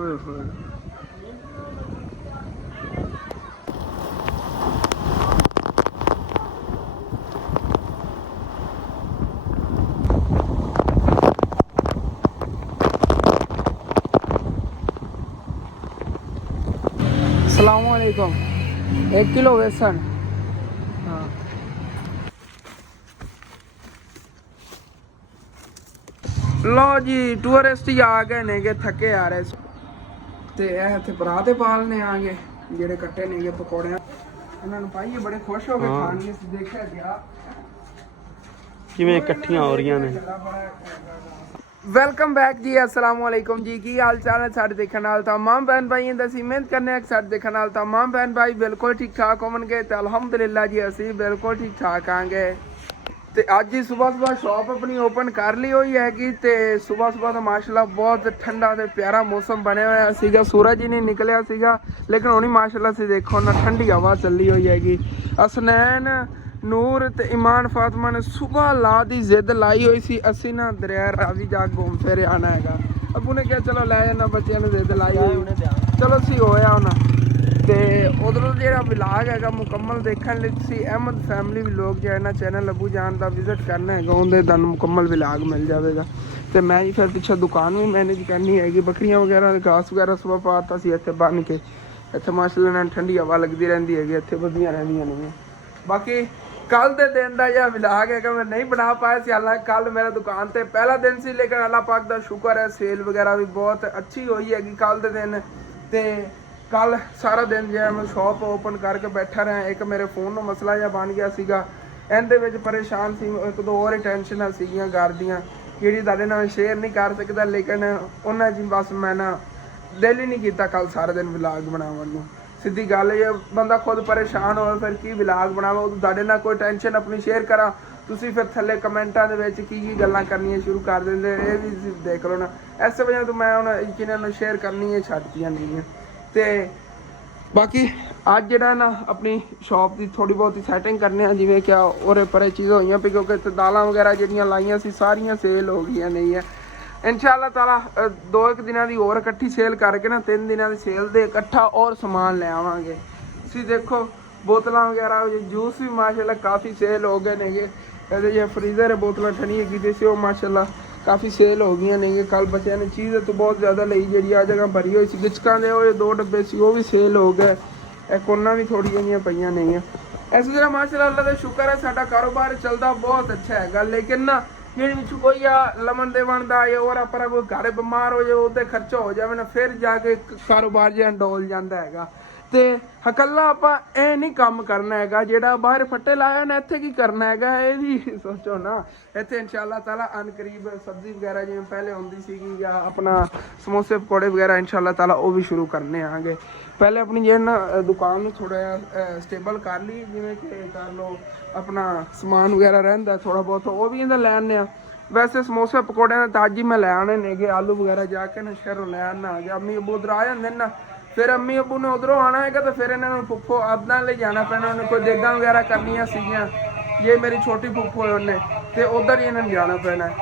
ओए होए अस्सलामुअलैकुम 1 किलो बेसन। हाँ लो जी टूरिस्ट ही आ गए नेगे थके आ रहे ते इत्थे पराते पालने आ गए जेड़े कट्टे नेगे पकौड़े इन्हां नूं पाइए बड़े खुश हो के खाणगे। देखिया गया किवें इकट्ठियां हो रही ने। वेलकम बैक जी अस्सलाम वालेकुम जी की हाल चाल है साडे देखण नाल तमाम बहन भाई असीं मेहनत करने साडे देखण नाल तमाम बहन भाई बिल्कुल ठीक ठाक होवणगे ते अलहमदुलिल्लाह जी असीं बिल्कुल ठीक ठाक आंगे। ते अज ही सुबह सुबह शॉप अपनी ओपन कर ली हुई हैगी ते सुबह सुबह तो माशाल्लाह बहुत ठंडा ते प्यारा मौसम बने होया सीगा सूरज ही नहीं निकलिया सीगा लेकिन हुणी माशाल्लाह से देखो ना ठंडी हवा चली हुई हैगी। असनैन नूर ते ईमान फातिमा ने सुबह ला दी जिद लाई हुई सी असी ना दरिया रावी जा घूम फिर आना हैगा। अबू ने कहा चलो लै जाना बच्चों ने जिद लाई हुई चलो सी होया होना ते उधरों जो विलाग है मुकम्मल देखने लिए तुसी अहमद फैमिली व्लॉग जो है ना चैनल अबू जान का विजिट करना है उन्हें तुहानू मुकम्मल विलाग मिल जाएगा। तो मैं ही फिर पिछे दुकान भी मैनेज करनी हैगी बकरियां वगैरह घास वगैरह सुबह पाता सी इत्थे बन के इत्थे माशाल्लाह नाल ठंडी हवा लगती रहती हैगी इत्थे वधिया रहंदियां ने। बाकी कल के दिन का यह विलाग है मैं नहीं बना पाया सी हालांकि कल मेरा दुकान पर पहला दिन सी लेकिन अल्लाह पाक का शुक्र है सेल वगैरह भी बहुत अच्छी हुई हैगी कल के दिन। तो कल सारा दिन जो है मैं शॉप ओपन करके बैठा रहा एक मेरे फोन में मसला जहा बन गया सीगा इहदे विच परेशान सी एक दो और टेंशन सीगियां घर दियां जिहड़ी तुहाडे नाल शेयर नहीं कर सकदा लेकिन उन्हां जी बस मैं ना दिल ही नहीं किया कल सारा दिन विलाग बनावन नूं। सीधी गल ये बंदा खुद परेशान हो फिर की विलाग बनावे उदों तुहाडे नाल कोई टेंशन अपनी शेयर करा तुसी फिर थल्ले कमेंटां दे विच की गल्लां करनियां शुरू कर दिंदे ये भी देख लो ना इस वजह तो मैं हुण जिन्हां शेयर करनी है छड्डतियां नहीं। तो बाकी अज जरा ना अपनी शॉप की थोड़ी बहुत ही सैटिंग करने जिमें क्या और परे चीज़ हुई भी क्योंकि इतने दालां वगैरह जिहड़ियां लाइयां सी सारियां सेल हो गई नहीं है। इंशाअल्लाह ताला 2-1 दिनों की और इकट्ठी सेल करके ना 3 दिनों की सेल दे इकट्ठा और समान ले आवांगे। तुसीं देखो बोतलां वगैरह जूस भी माशाल्लाह काफ़ी सेल हो गए नेगे ये जो फ्रीज़र है बोतलां ठंडियां की सी माशाल्लाह काफ़ी सेल हो गई ने। कल बच्चों ने चीज़ तो बहुत ज़्यादा ली जी आ जगह भरी हुई सी गिचकां दे 2 डब्बे से वो भी सेल हो गए एक उन्ना भी थोड़ी जिहियां पईयां नहीं है। इस तरह माशाल्लाह अल्लाह का शुक्र है साडा कारोबार चलता बहुत अच्छा है लेकिन ना जिहड़ी कोई आ लमन देवन दा या और अपना कोई घर बीमार हो जाए वो खर्चा हो जाए ना फिर जाके कारोबार जिहा डोल जाता है। तो हकल्ला आपां ਇਹ नहीं काम करना है ਜਿਹੜਾ बाहर फट्टे लाया ना इत्थे की करना है ये भी सोचो ना। इत्थे इंशाअल्लाह ताला अनकरीब सब्जी वगैरह जिवें पहले होंदी सीगी या अपना समोसे पकौड़े वगैरह इंशाअल्लाह ताला वो भी शुरू करने आगे। पहले अपनी जो ना दुकान में थोड़ा स्टेबल कर ली जिवें कि कर लो अपना समान वगैरह रहिंदा थोड़ा बहुत वो भी इहदा लै आने। वैसे समोसे पकौड़े तो अज ही मैं लै आने नेगे आलू वगैरह जाके ना शहरों लै आना आ गया अम्मी अबू उधर आ जाते ना फिर अम्मी अबू ने उधरों आना है तो फिर इन्होंने फुफो आदना ले जाना पैना उन्हें कोई देगा वगैरह करनियां सीगियां ये मेरी छोटी फुफो है उन्हें तो उधर ही इन्होंने जाना पैना है।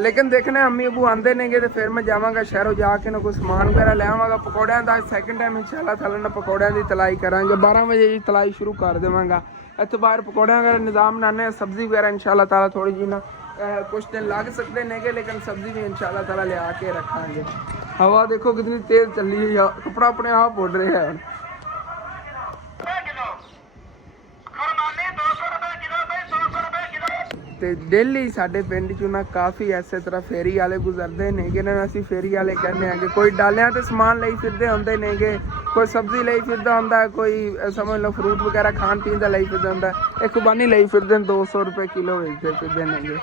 लेकिन देखने अम्मी अबू आते नेगे तो फिर मैं जावांगा शहरों जाके ना कोई समान वगैरह ले आवांगा पकौड़ियां का सैकेंड टाइम इंशाअल्लाह ताला ना पकौड़ियां की तलाई करांगे 12 बजे ही तलाई शुरू कर देवांगा। इत्थे बाहर पकौड़ियां वगैरह निज़ाम बनाने सब्जी वगैरह इंशाअल्लाह ताला थोड़ी जी ना कुछ दिन लग सकते हैं लेकिन सब्जी भी इंशाअल्लाह ताला ले आके रखांगे। हवा देखो कितनी तेज चली हुई है कपड़ा अपने आप उड़ रहा है। तो डेली साडे पिंड चों ना काफ़ी इस तरह फेरी वाले गुजरते हैं कि असीं फेरी वाले कहने हैं कि कोई डालियां ते समान लई फिरदे होंदे नेगे कोई सब्जी लई फिरदा होंदा कोई समझ लो फ्रूट वगैरह खान पीन का लई फिरदा होंदा एक बानी लई फिरदे 200 रुपये किलो बेचते फिरदे नेगे।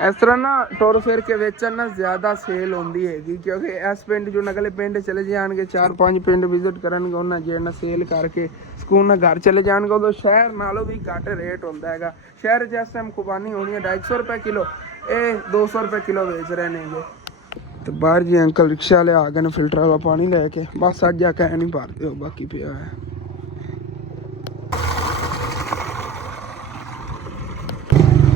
इस तरह ना टुर फिर के बेचन ना ज़्यादा सेल होंदी हैगी क्योंकि इस पिंड जो अगले पिंड चले जाएंगे 4-5 पिंड विजिट करनगे उन्हें जो ना सेल करके सकून ना घर चले जाएंगे उदों शहर नालों भी घट रेट होंदा हैगा। शहर जिस टाइम खुबानी होनी है 250 रुपये किलो ये 200 रुपये किलो बेच रहे हैं। तो बाहर जी अंकल रिक्शा वाले आ गए फिल्टर वाला पानी लैके बस अज जाके नहीं भरते हो बाकी पिया है।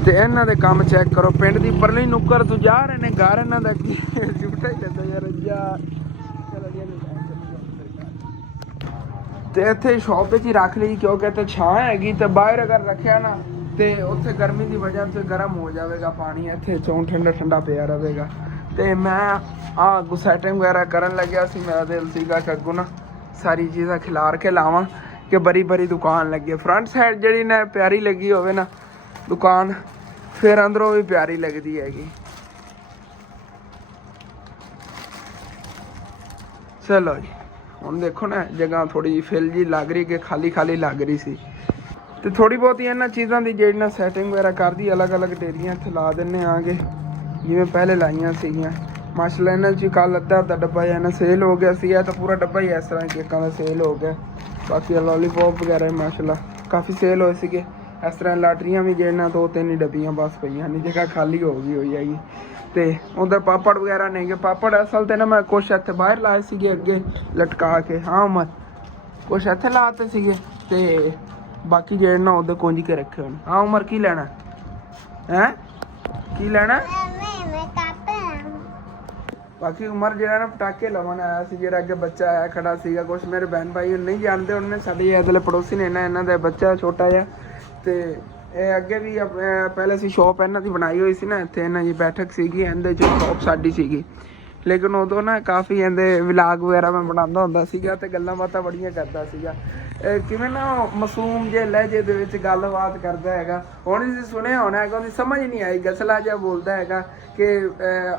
तो इन्हों के काम चेक करो पिंड की परली नुक्कर तो जा रहे हैं घर इन्हों का झूठा ही कहता यार जा ਤੇ ਇੱਥੇ ਸ਼ੌਪ ਵਿੱਚ ਹੀ ਰੱਖ ਲਈ ਕਿਉਂਕਿ ਇੱਥੇ ਛਾਂ ਹੈਗੀ ਤੇ ਬਾਹਰ ਅਗਰ ਰੱਖਿਆ ਨਾ ਤੇ ਉੱਥੇ ਗਰਮੀ ਦੀ ਵਜ੍ਹਾ ਤੋਂ ਗਰਮ ਹੋ ਜਾਵੇਗਾ ਪਾਣੀ, ਇੱਥੇ ਚੋਂ ਠੰਡਾ ਠੰਡਾ ਪਿਆ ਰਹੇਗਾ। ਤੇ ਮੈਂ ਅੱਗੋਂ ਸੈਟਿੰਗ ਵਗੈਰਾ ਕਰਨ ਲੱਗਿਆ ਸੀ। ਮੇਰਾ ਦਿਲ ਸੀਗਾ ਕਿ ਅੱਗੋਂ ਨਾ ਸਾਰੀ ਚੀਜ਼ਾਂ ਖਿਲਾਰ ਕੇ ਲਾਵਾਂ ਕਿ ਬੜੀ ਬੜੀ ਦੁਕਾਨ ਲੱਗੀ। ਫਰੰਟ ਸਾਈਡ ਜਿਹੜੀ ਨਾ ਪਿਆਰੀ ਲੱਗੀ ਹੋਵੇ ਨਾ ਦੁਕਾਨ, ਫਿਰ ਅੰਦਰੋਂ ਵੀ ਪਿਆਰੀ ਲੱਗਦੀ ਹੈਗੀ। ਚਲੋ ਜੀ, ਹੁਣ ਦੇਖੋ ਨਾ ਜਗ੍ਹਾ ਥੋੜੀ ਜਿਹੀ ਫਿਲ ਜੀ ਲੱਗ ਰਹੀ ਕਿ ਖਾਲੀ ਖਾਲੀ ਲੱਗ ਰਹੀ ਸੀ। ਤੇ ਥੋੜੀ ਬਹੁਤੀ ਇਹਨਾਂ ਚੀਜ਼ਾਂ ਦੀ ਜਿਹੜੀ ਨਾ ਸੈਟਿੰਗ ਵਗੈਰਾ ਕਰਦੀ, ਅਲੱਗ ਅਲੱਗ ਢੇਰੀਆਂ ਇੱਥੇ ਲਾ ਦਿੰਨੇ ਆਗੇ ਜਿਵੇਂ ਪਹਿਲੇ ਲਾਈਆਂ ਸੀਗੀਆਂ। ਮਾਸ਼ਾਅੱਲਾ ਇਹਨਾਂ 'ਚ ਕੱਲ੍ਹ ਅੱਧਾ ਡੱਬਾ ਜਾਂ ਨਾ ਸੇਲ ਹੋ ਗਿਆ ਸੀ, ਤਾਂ ਪੂਰਾ ਡੱਬਾ ਹੀ ਇਸ ਤਰ੍ਹਾਂ ਕੇਕਾਂ ਦਾ ਸੇਲ ਹੋ ਗਿਆ। ਬਾਕੀ ਲੋਲੀਪੋਪ ਵਗੈਰਾ ਮਾਸ਼ਾਅੱਲਾ ਕਾਫੀ ਸੇਲ ਹੋਏ ਸੀਗੇ। ਇਸ ਤਰ੍ਹਾਂ ਲਾਟਰੀਆਂ ਵੀ ਜਿਹੜੀਆਂ 2-3 ਹੀ ਡੱਬੀਆਂ ਬਸ ਪਈਆਂ ਨੇ, ਜਗ੍ਹਾ ਖਾਲੀ ਹੋ ਗਈ ਹੋਈ ਹੈਗੀ। ਤੇ ਉਧਰ ਪਾਪੜ ਵਗੈਰਾ ਨੇਗੇ। ਪਾਪੜ ਅਸਲ ਤੇ ਨਾ ਮੈਂ ਕੁਛ ਇੱਥੇ ਬਾਹਰ ਲਾਏ ਸੀਗੇ ਅੱਗੇ ਲਟਕਾ ਕੇ। ਹਾਂ ਉਮਰ ਕੁਛ ਇੱਥੇ ਲਾਤੇ ਸੀਗੇ ਤੇ ਬਾਕੀ ਜਿਹੜੇ ਨਾ ਉਧਰ ਕੁੰਝ ਕੇ ਰੱਖੇ ਹੋਣ। ਹਾਂ ਉਮਰ ਕੀ ਲੈਣਾ ਹੈ? ਕੀ ਲੈਣਾ? ਬਾਕੀ ਉਮਰ ਜਿਹੜਾ ਨਾ ਪਟਾਕੇ ਲਵਣ ਆਇਆ ਸੀ, ਜਿਹੜਾ ਅੱਗੇ ਬੱਚਾ ਆਇਆ ਖੜਾ ਸੀਗਾ। ਕੁਛ ਮੇਰੇ ਭੈਣ ਭਾਈ ਨਹੀਂ ਜਾਣਦੇ, ਉਹਨੇ ਸਾਡੇ ਇਧਰਲੇ ਪੜੋਸੀ ਨੇ ਇਹਨਾਂ ਦਾ ਬੱਚਾ ਛੋਟਾ ਜਿਹਾ। ਤੇ ਇਹ ਅੱਗੇ ਵੀ ਪਹਿਲੇ ਅਸੀਂ ਸ਼ੌਪ ਇਹਨਾਂ ਦੀ ਬਣਾਈ ਹੋਈ ਸੀ ਨਾ, ਇੱਥੇ ਇਹਨਾਂ ਦੀ ਬੈਠਕ ਸੀਗੀ, ਇਹਦੇ 'ਚ ਸ਼ੌਪ ਸਾਡੀ ਸੀਗੀ। ਲੇਕਿਨ ਉਦੋਂ ਨਾ ਕਾਫੀ ਇਹਦੇ ਵਲਾਗ ਵਗੈਰਾ ਮੈਂ ਬਣਾਉਂਦਾ ਹੁੰਦਾ ਸੀਗਾ ਤੇ ਗੱਲਾਂ ਬਾਤਾਂ ਬੜੀਆਂ ਕਰਦਾ ਸੀਗਾ। ਕਿਵੇਂ ਨਾ ਮਾਸੂਮ ਜੇ ਲਹਿਜੇ ਦੇ ਵਿੱਚ ਗੱਲਬਾਤ ਕਰਦਾ ਹੈਗਾ। ਹੁਣ ਤੁਸੀਂ ਸੁਣਿਆ ਹੋਣਾ ਹੈਗਾ, ਉਹਦੀ ਸਮਝ ਨਹੀਂ ਆਈ, ਗਸਲਾ ਜਿਹਾ ਬੋਲਦਾ ਹੈਗਾ ਕਿ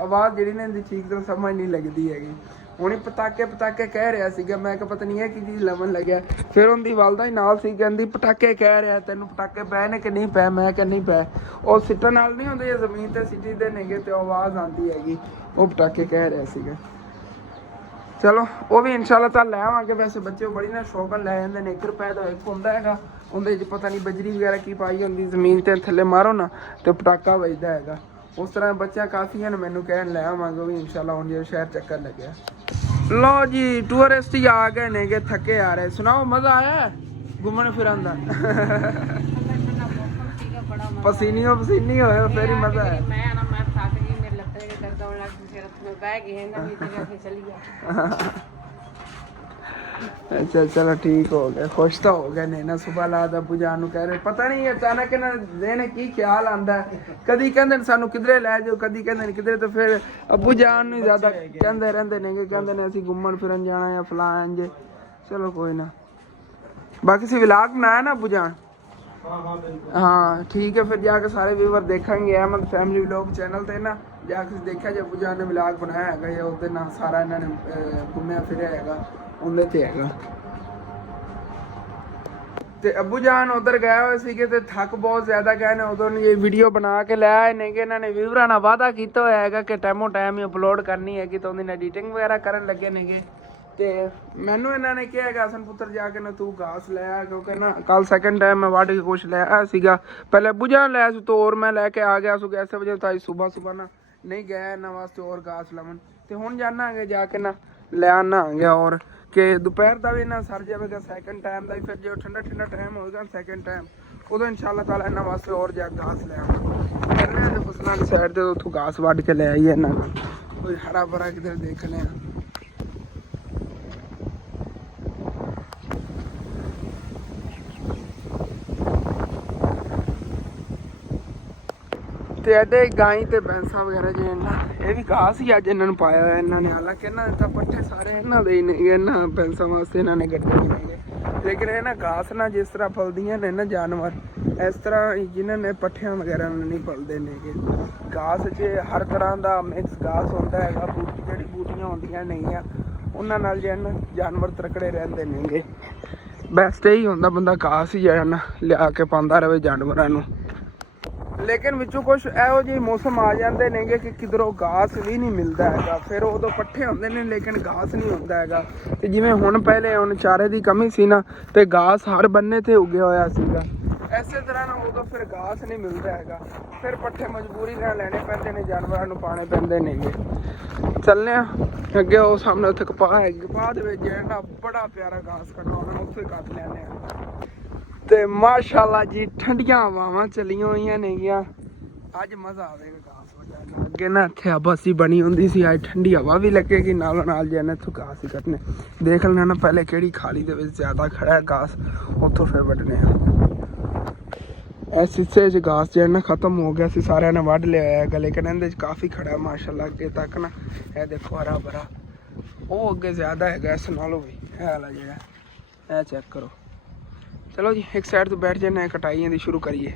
ਆਵਾਜ਼ ਜਿਹੜੀ ਨਾ ਇਹਦੀ ਠੀਕ ਤਰ੍ਹਾਂ ਸਮਝ ਨਹੀਂ ਲੱਗਦੀ ਹੈਗੀ। ਹੁਣ ਪਟਾਕੇ ਪਟਾਕੇ ਕਹਿ ਰਿਹਾ ਸੀਗਾ, ਮੈਂ ਕਿਹਾ ਪਤਾ ਨਹੀਂ ਇਹ ਕੀ ਚੀਜ਼ ਲਵਣ ਲੱਗਿਆ। ਫਿਰ ਉਹਦੀ ਵਾਲਦਾ ਹੀ ਨਾਲ ਸੀ, ਕਹਿੰਦੀ ਪਟਾਕੇ ਕਹਿ ਰਿਹਾ, ਤੈਨੂੰ ਪਟਾਕੇ ਪਏ ਨੇ ਕਿ ਨਹੀਂ ਪਏ? ਮੈਂ ਕਿਹਾ ਨਹੀਂ ਪਏ। ਉਹ ਸਿੱਟਣ ਨਾਲ ਨਹੀਂ ਹੁੰਦੇ, ਜ਼ਮੀਨ ਤੇ ਸਿੱਟੀ ਦੇ ਨੇਗੇ ਤੇ ਆਵਾਜ਼ ਆਉਂਦੀ ਹੈਗੀ, ਉਹ ਪਟਾਕੇ ਕਹਿ ਰਿਹਾ ਸੀਗਾ। ਚਲੋ ਉਹ ਵੀ ਇਨਸ਼ਾਅੱਲਾ ਤਾਂ ਲੈ ਆਵਾਂਗੇ। ਵੈਸੇ ਬੱਚੇ ਬੜੀ ਨਾ ਸ਼ੌਕਨ ਲੈ ਜਾਂਦੇ ਨੇ। 1 ਰੁਪਏ ਦਾ ਇੱਕ ਹੁੰਦਾ ਹੈਗਾ, ਉਹਦੇ 'ਚ ਪਤਾ ਨਹੀਂ ਬਜਰੀ ਵਗੈਰਾ ਕੀ ਪਾਈ ਹੁੰਦੀ, ਜ਼ਮੀਨ ਤੇ ਥੱਲੇ ਮਾਰੋ ਨਾ ਤੇ ਪਟਾਕਾ ਵੱਜਦਾ ਹੈਗਾ। ਉਸ ਤਰ੍ਹਾਂ ਬੱਚਿਆਂ ਕਾਫੀ ਹਨ, ਮੈਨੂੰ ਕਹਿਣ ਲੈ ਆਵਾਂਗੇ ਉਹ ਵੀ ਇਨਸ਼ਾਅੱਲਾ। ਹੁਣ ਜੇ ਸ਼ਹਿਰ ਚੱਕਰ ਲੱਗਿਆ। ਲਓ ਜੀ ਟੂਰਿਸਟ ਹੀ ਆ ਗਏ ਨੇਗੇ, ਥੱਕੇ ਆ ਰਹੇ। ਸੁਣਾਓ ਮਜ਼ਾ ਆਇਆ ਘੁੰਮਣ ਫਿਰਨ ਦਾ? ਪਸੀਨੀਓ ਪਸੀਨੀ ਹੋਏ ਫਿਰ ਹੀ ਮਜ਼ਾ ਆਇਆ। अच्छा चलो ठीक हो गया, खुश तो हो गए ने ना। सुबह लाद अबू जान नु कह रहे, पता नहीं अचानक ना देने की ख्याल आंदा है। कदी कहंदे सानू किधरे ले जाओ, कदी कहंदे किधरे। तो फिर अबू जान नु ज्यादा कहंदे रहंदे ने कि कहंदे ने ਅਸੀਂ घूमन फिरन जाना या फलान जे। चलो कोई ना, बाकी सी व्लॉग बनाया ना अबू जान? हाँ ठीक है, फिर जाके सारे व्यूवर देखेंगे अहमद फैमिली व्लॉग चैनल ते ना जाके देखा जे अबू जान ने व्लॉग बनाया हैगा या ਉਹਦੇ ਨਾਲ ਸਾਰਾ ਇਹਨਾਂ ਨੇ ਘੁੰਮਿਆ ਫਿਰਿਆ ਹੈਗਾ ਉਹਦੇ ਤੇ ਹੈਗਾ। ਤੇ ਅਬੂ ਜਾਨ ਉਧਰ ਗਏ ਹੋਏ ਸੀਗੇ ਤੇ ਥੱਕ ਬਹੁਤ ਜ਼ਿਆਦਾ ਗਏ ਨੇ। ਉਦੋਂ ਇਹ ਵੀਡੀਓ ਬਣਾ ਕੇ ਲੈ ਆਏ ਨੇਗੇ। ਇਹਨਾਂ ਨੇ ਵੀਵਰਾਂ ਨਾਲ ਵਾਅਦਾ ਕੀਤਾ ਹੋਇਆ ਹੈਗਾ ਕਿ ਟਾਈਮੋ ਟਾਈਮ ਹੀ ਅਪਲੋਡ ਕਰਨੀ ਹੈਗੀ, ਤਾਂ ਉਹਦੀ ਨਾਲ ਐਡੀਟਿੰਗ ਵਗੈਰਾ ਕਰਨ ਲੱਗੇ ਨੇਗੇ। ਤੇ ਮੈਨੂੰ ਇਹਨਾਂ ਨੇ ਕਿਹਾ ਹੈਗਾ ਹਸਨ ਪੁੱਤਰ ਜਾ ਕੇ ਨਾ ਤੂੰ ਘਾਸ ਲੈ ਆ, ਕਿਉਂਕਿ ਨਾ ਕੱਲ ਸੈਕਿੰਡ ਟਾਈਮ ਮੈਂ ਵੱਢ ਕੇ ਕੁਛ ਲੈ ਆਇਆ ਸੀਗਾ। ਪਹਿਲੇ ਅਬੂ ਜਾਨ ਲੈ ਸੀ तो और मैं लेके आ गया सो। ऐसे वजह तो सुबह सुबह ना नहीं गया ਇਹਨਾਂ ਵਾਸਤੇ और घास लवन। ਤੇ ਹੁਣ ਜਾਣਾ ਹੈਗਾ ਜਾ ਕੇ ਨਾ ਲੈ ਆਣਾ ਹੈਗਾ। ਔਰ ਕਿ ਦੁਪਹਿਰ ਦਾ ਵੀ ਨਾ ਸਰ ਜਾਵੇਗਾ ਸੈਕਿੰਡ ਟਾਈਮ ਦਾ ਹੀ। ਫਿਰ ਜੋ ਠੰਡਾ ਠੰਡਾ ਟਾਈਮ ਹੋਏਗਾ ਸੈਕਿੰਡ ਟਾਈਮ, ਉਦੋਂ ਇਨਸ਼ਾਅੱਲਾ ਤਾਲਾ ਇਹਨਾਂ ਵਾਸਤੇ ਹੋਰ ਜਾ ਘਾਸ ਲੈ ਆਵਾਂਗੇ। ਚੱਲਣੇ ਤੇ ਫਸਲਾਂ ਦੀ ਸਾਈਡ ਤੇ ਉੱਥੋਂ ਘਾਸ ਵੱਢ ਕੇ ਲੈ ਆਈਏ ਇਹਨਾਂ ਨੂੰ, ਕੋਈ ਹਰਾ ਭਰਾ ਕਿਧਰ ਦੇਖਣੇ ਆ। ਤੇ ਇਹਦੇ ਗਾਈ ਤੇ ਭੈਂਸਾਂ ਵਗੈਰਾ ਜੇ ਇਹ ਵੀ ਘਾਸ ਹੀ ਅੱਜ ਇਹਨਾਂ ਨੂੰ ਪਾਇਆ ਹੋਇਆ ਇਹਨਾਂ ਨੇ। ਹਾਲਾਂਕਿ ਇਹਨਾਂ ਦੇ ਤਾਂ ਪੱਠੇ ਸਾਰੇ ਇਹਨਾਂ ਦੇ ਹੀ ਨੇ, ਇਹਨਾਂ ਭੈਂਸਾਂ ਵਾਸਤੇ ਇਹਨਾਂ ਨੇ ਗੱਡੇ ਨੇਗੇ। ਲੇਕਿਨ ਇਹ ਨਾ ਘਾਸ ਨਾ ਜਿਸ ਤਰ੍ਹਾਂ ਪਲਦੀਆਂ ਨੇ ਨਾ ਜਾਨਵਰ, ਇਸ ਤਰ੍ਹਾਂ ਜਿਨ੍ਹਾਂ ਨੇ ਪੱਠਿਆਂ ਵਗੈਰਾ ਨੂੰ ਨਹੀਂ ਪਲਦੇ ਨੇਗੇ। ਘਾਸ 'ਚ ਹਰ ਤਰ੍ਹਾਂ ਦਾ ਮਿਕਸ ਘਾਸ ਹੁੰਦਾ ਹੈਗਾ। ਜਿਹੜੀ ਬੂਟੀਆਂ ਹੁੰਦੀਆਂ ਨੇਗੀਆਂ ਉਹਨਾਂ ਨਾਲ ਜਿਹੜਾ ਜਾਨਵਰ ਤਕੜੇ ਰਹਿੰਦੇ ਨੇਗੇ। ਬੈਸਟ ਇਹੀ ਹੁੰਦਾ ਬੰਦਾ ਘਾਸ ਹੀ ਜਿਹੜਾ ਨਾ ਲਿਆ ਕੇ ਪਾਉਂਦਾ ਰਹੇ ਜਾਨਵਰਾਂ ਨੂੰ। ਲੇਕਿਨ ਵਿੱਚੋਂ ਕੁਛ ਇਹੋ ਜਿਹੇ ਮੌਸਮ ਆ ਜਾਂਦੇ ਨੇਗੇ ਕਿ ਕਿਧਰੋਂ ਘਾਸ ਵੀ ਨਹੀਂ ਮਿਲਦਾ ਹੈਗਾ। ਫਿਰ ਉਦੋਂ ਪੱਠੇ ਹੁੰਦੇ ਨੇ ਲੇਕਿਨ ਘਾਸ ਨਹੀਂ ਹੁੰਦਾ ਹੈਗਾ। ਤੇ ਜਿਵੇਂ ਹੁਣ ਪਹਿਲੇ ਹੁਣ ਚਾਰੇ ਦੀ ਕਮੀ ਸੀ ਨਾ ਤੇ ਘਾਸ ਹਰ ਬੰਨੇ ਤੇ ਉੱਗਿਆ ਹੋਇਆ ਸੀਗਾ। ਇਸੇ ਤਰ੍ਹਾਂ ਨਾਲ ਉਦੋਂ ਫਿਰ ਘਾਸ ਨਹੀਂ ਮਿਲਦਾ ਹੈਗਾ। ਫਿਰ ਪੱਠੇ ਮਜਬੂਰੀ ਨਾਲ ਲੈਣੇ ਪੈਂਦੇ ਨੇ, ਜਾਨਵਰਾਂ ਨੂੰ ਪਾਣੇ ਪੈਂਦੇ ਨੇਗੇ। ਚੱਲਦੇ ਆ ਅੱਗੇ, ਉਹ ਸਾਹਮਣੇ ਉੱਥੇ ਕਪਾਹ ਹੈਗੀ। ਕਪਾਹ ਦੇ ਵਿੱਚ ਜਿਹੜਾ ਬੜਾ ਪਿਆਰਾ ਘਾਸ ਕੱਢਣਾ ਉਹਨਾਂ ਨੂੰ ਉੱਥੇ ਕੱਟ ਲੈਂਦੇ ਆ। ਤੇ ਮਾਸ਼ਾਅੱਲਾ ਜੀ ਠੰਡੀਆਂ ਹਵਾਵਾਂ ਚੱਲੀਆਂ ਹੋਈਆਂ ਨੇਗੀਆਂ। ਅੱਜ ਮਜ਼ਾ ਆਵੇਗਾ ਘਾਸ ਵੱਢਣ ਅੱਗੇ ਨਾ ਇੱਥੇ ਆਬਾਸੀ ਬਣੀ ਹੁੰਦੀ ਸੀ, ਅੱਜ ਠੰਡੀ ਹਵਾ ਵੀ ਲੱਗੇਗੀ, ਨਾਲੋਂ ਨਾਲ ਜੇ ਇੱਥੋਂ ਘਾਸ ਹੀ ਕੱਟਣੇ। ਦੇਖ ਲੈਣਾ ਨਾ ਪਹਿਲੇ ਕਿਹੜੀ ਖਾਲੀ ਦੇ ਵਿੱਚ ਜ਼ਿਆਦਾ ਖੜਾ ਹੈ ਘਾਸ, ਉੱਥੋਂ ਫਿਰ ਵੱਢਣੇ ਆ। ਇਸ ਹਿੱਸੇ 'ਚ ਘਾਸ ਜਿਹੜਾ ਨਾ ਖਤਮ ਹੋ ਗਿਆ ਸੀ, ਸਾਰਿਆਂ ਨੇ ਵੱਢ ਲਿਆ ਹੈ ਗਲੇ ਕਹਿੰਦੇ 'ਚ ਕਾਫੀ ਖੜਾ ਮਾਸ਼ਾਅੱਲਾ। ਅੱਗੇ ਤੱਕ ਨਾ ਇਹ ਦੇਖੋ ਹਰਾ ਭਰਾ, ਉਹ ਅੱਗੇ ਜ਼ਿਆਦਾ ਹੈਗਾ ਇਸ ਨਾਲੋਂ ਵੀ। ਇਹ ਵਾਲਾ ਜਿਹੜਾ ਇਹ ਚੈੱਕ ਕਰੋ। ਚਲੋ ਜੀ ਇੱਕ ਸਾਈਡ ਤੋਂ ਬੈਠ ਜਾਂਦੇ, ਕਟਾਈਆਂ ਦੀ ਸ਼ੁਰੂ ਕਰੀਏ।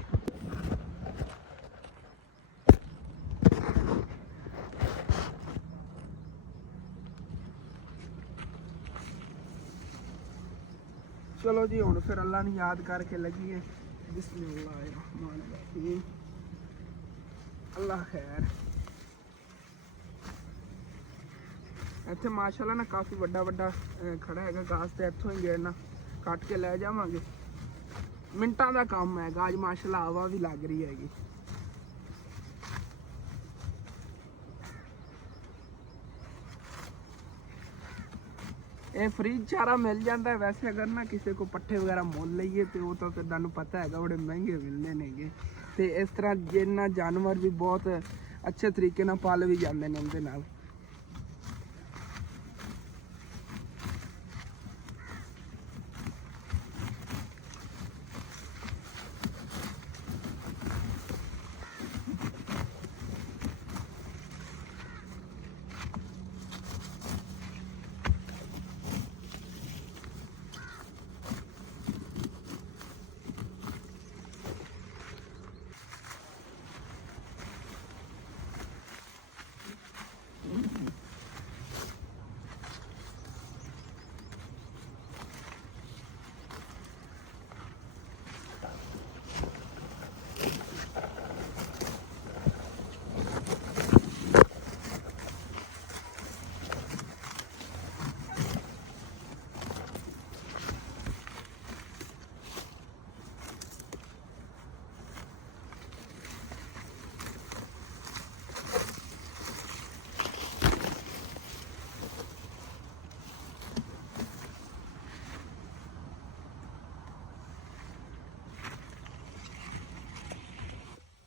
ਚਲੋ ਜੀ ਹੁਣ ਫਿਰ ਅੱਲਾ ਨੂੰ ਯਾਦ ਕਰਕੇ ਲੱਗੀਏ। ਬਿਸਮਿल्लाहिर्रहमानिर्रहीम। ਅੱਲਾ ਖੈਰ। ਇੱਥੇ ਮਾਸ਼ਾਅੱਲਾ ਨਾ ਕਾਫੀ ਵੱਡਾ ਖੜਾ ਹੈਗਾ ਘਾਸ, ਤੇ ਇੱਥੋਂ ਹੀ ਗੇੜਨਾ ਕੱਟ ਕੇ ਲੈ ਜਾਵਾਂਗੇ। ਮਿੰਟਾਂ ਦਾ ਕੰਮ ਹੈਗਾ ਅੱਜ, ਮਾਸ਼ਾਅੱਲਾ ਹਵਾ ਵੀ ਲੱਗ ਰਹੀ ਹੈਗੀ। ਇਹ ਫ੍ਰੀ ਚਾਰਾ ਮਿਲ ਜਾਂਦਾ ਹੈ ਵੈਸੇ, ਅਗਰ ਨਾ ਕਿਸੇ ਕੋ ਪੱਠੇ ਵਗੈਰਾ ਮੁੱਲ ਲਈਏ ਤੇ ਉਹ ਤਾਂ ਫਿਰ ਤੁਹਾਨੂੰ ਪਤਾ ਹੈਗਾ ਬੜੇ ਮਹਿੰਗੇ ਮਿਲਦੇ ਨੇਗੇ। ਤੇ ਇਸ ਤਰ੍ਹਾਂ ਜਿੰਨਾ ਜਾਨਵਰ ਵੀ ਬਹੁਤ ਅੱਛੇ ਤਰੀਕੇ ਨਾਲ ਪਾਲ ਵੀ ਜਾਂਦੇ ਨੇ ਉਹਦੇ ਨਾਲ।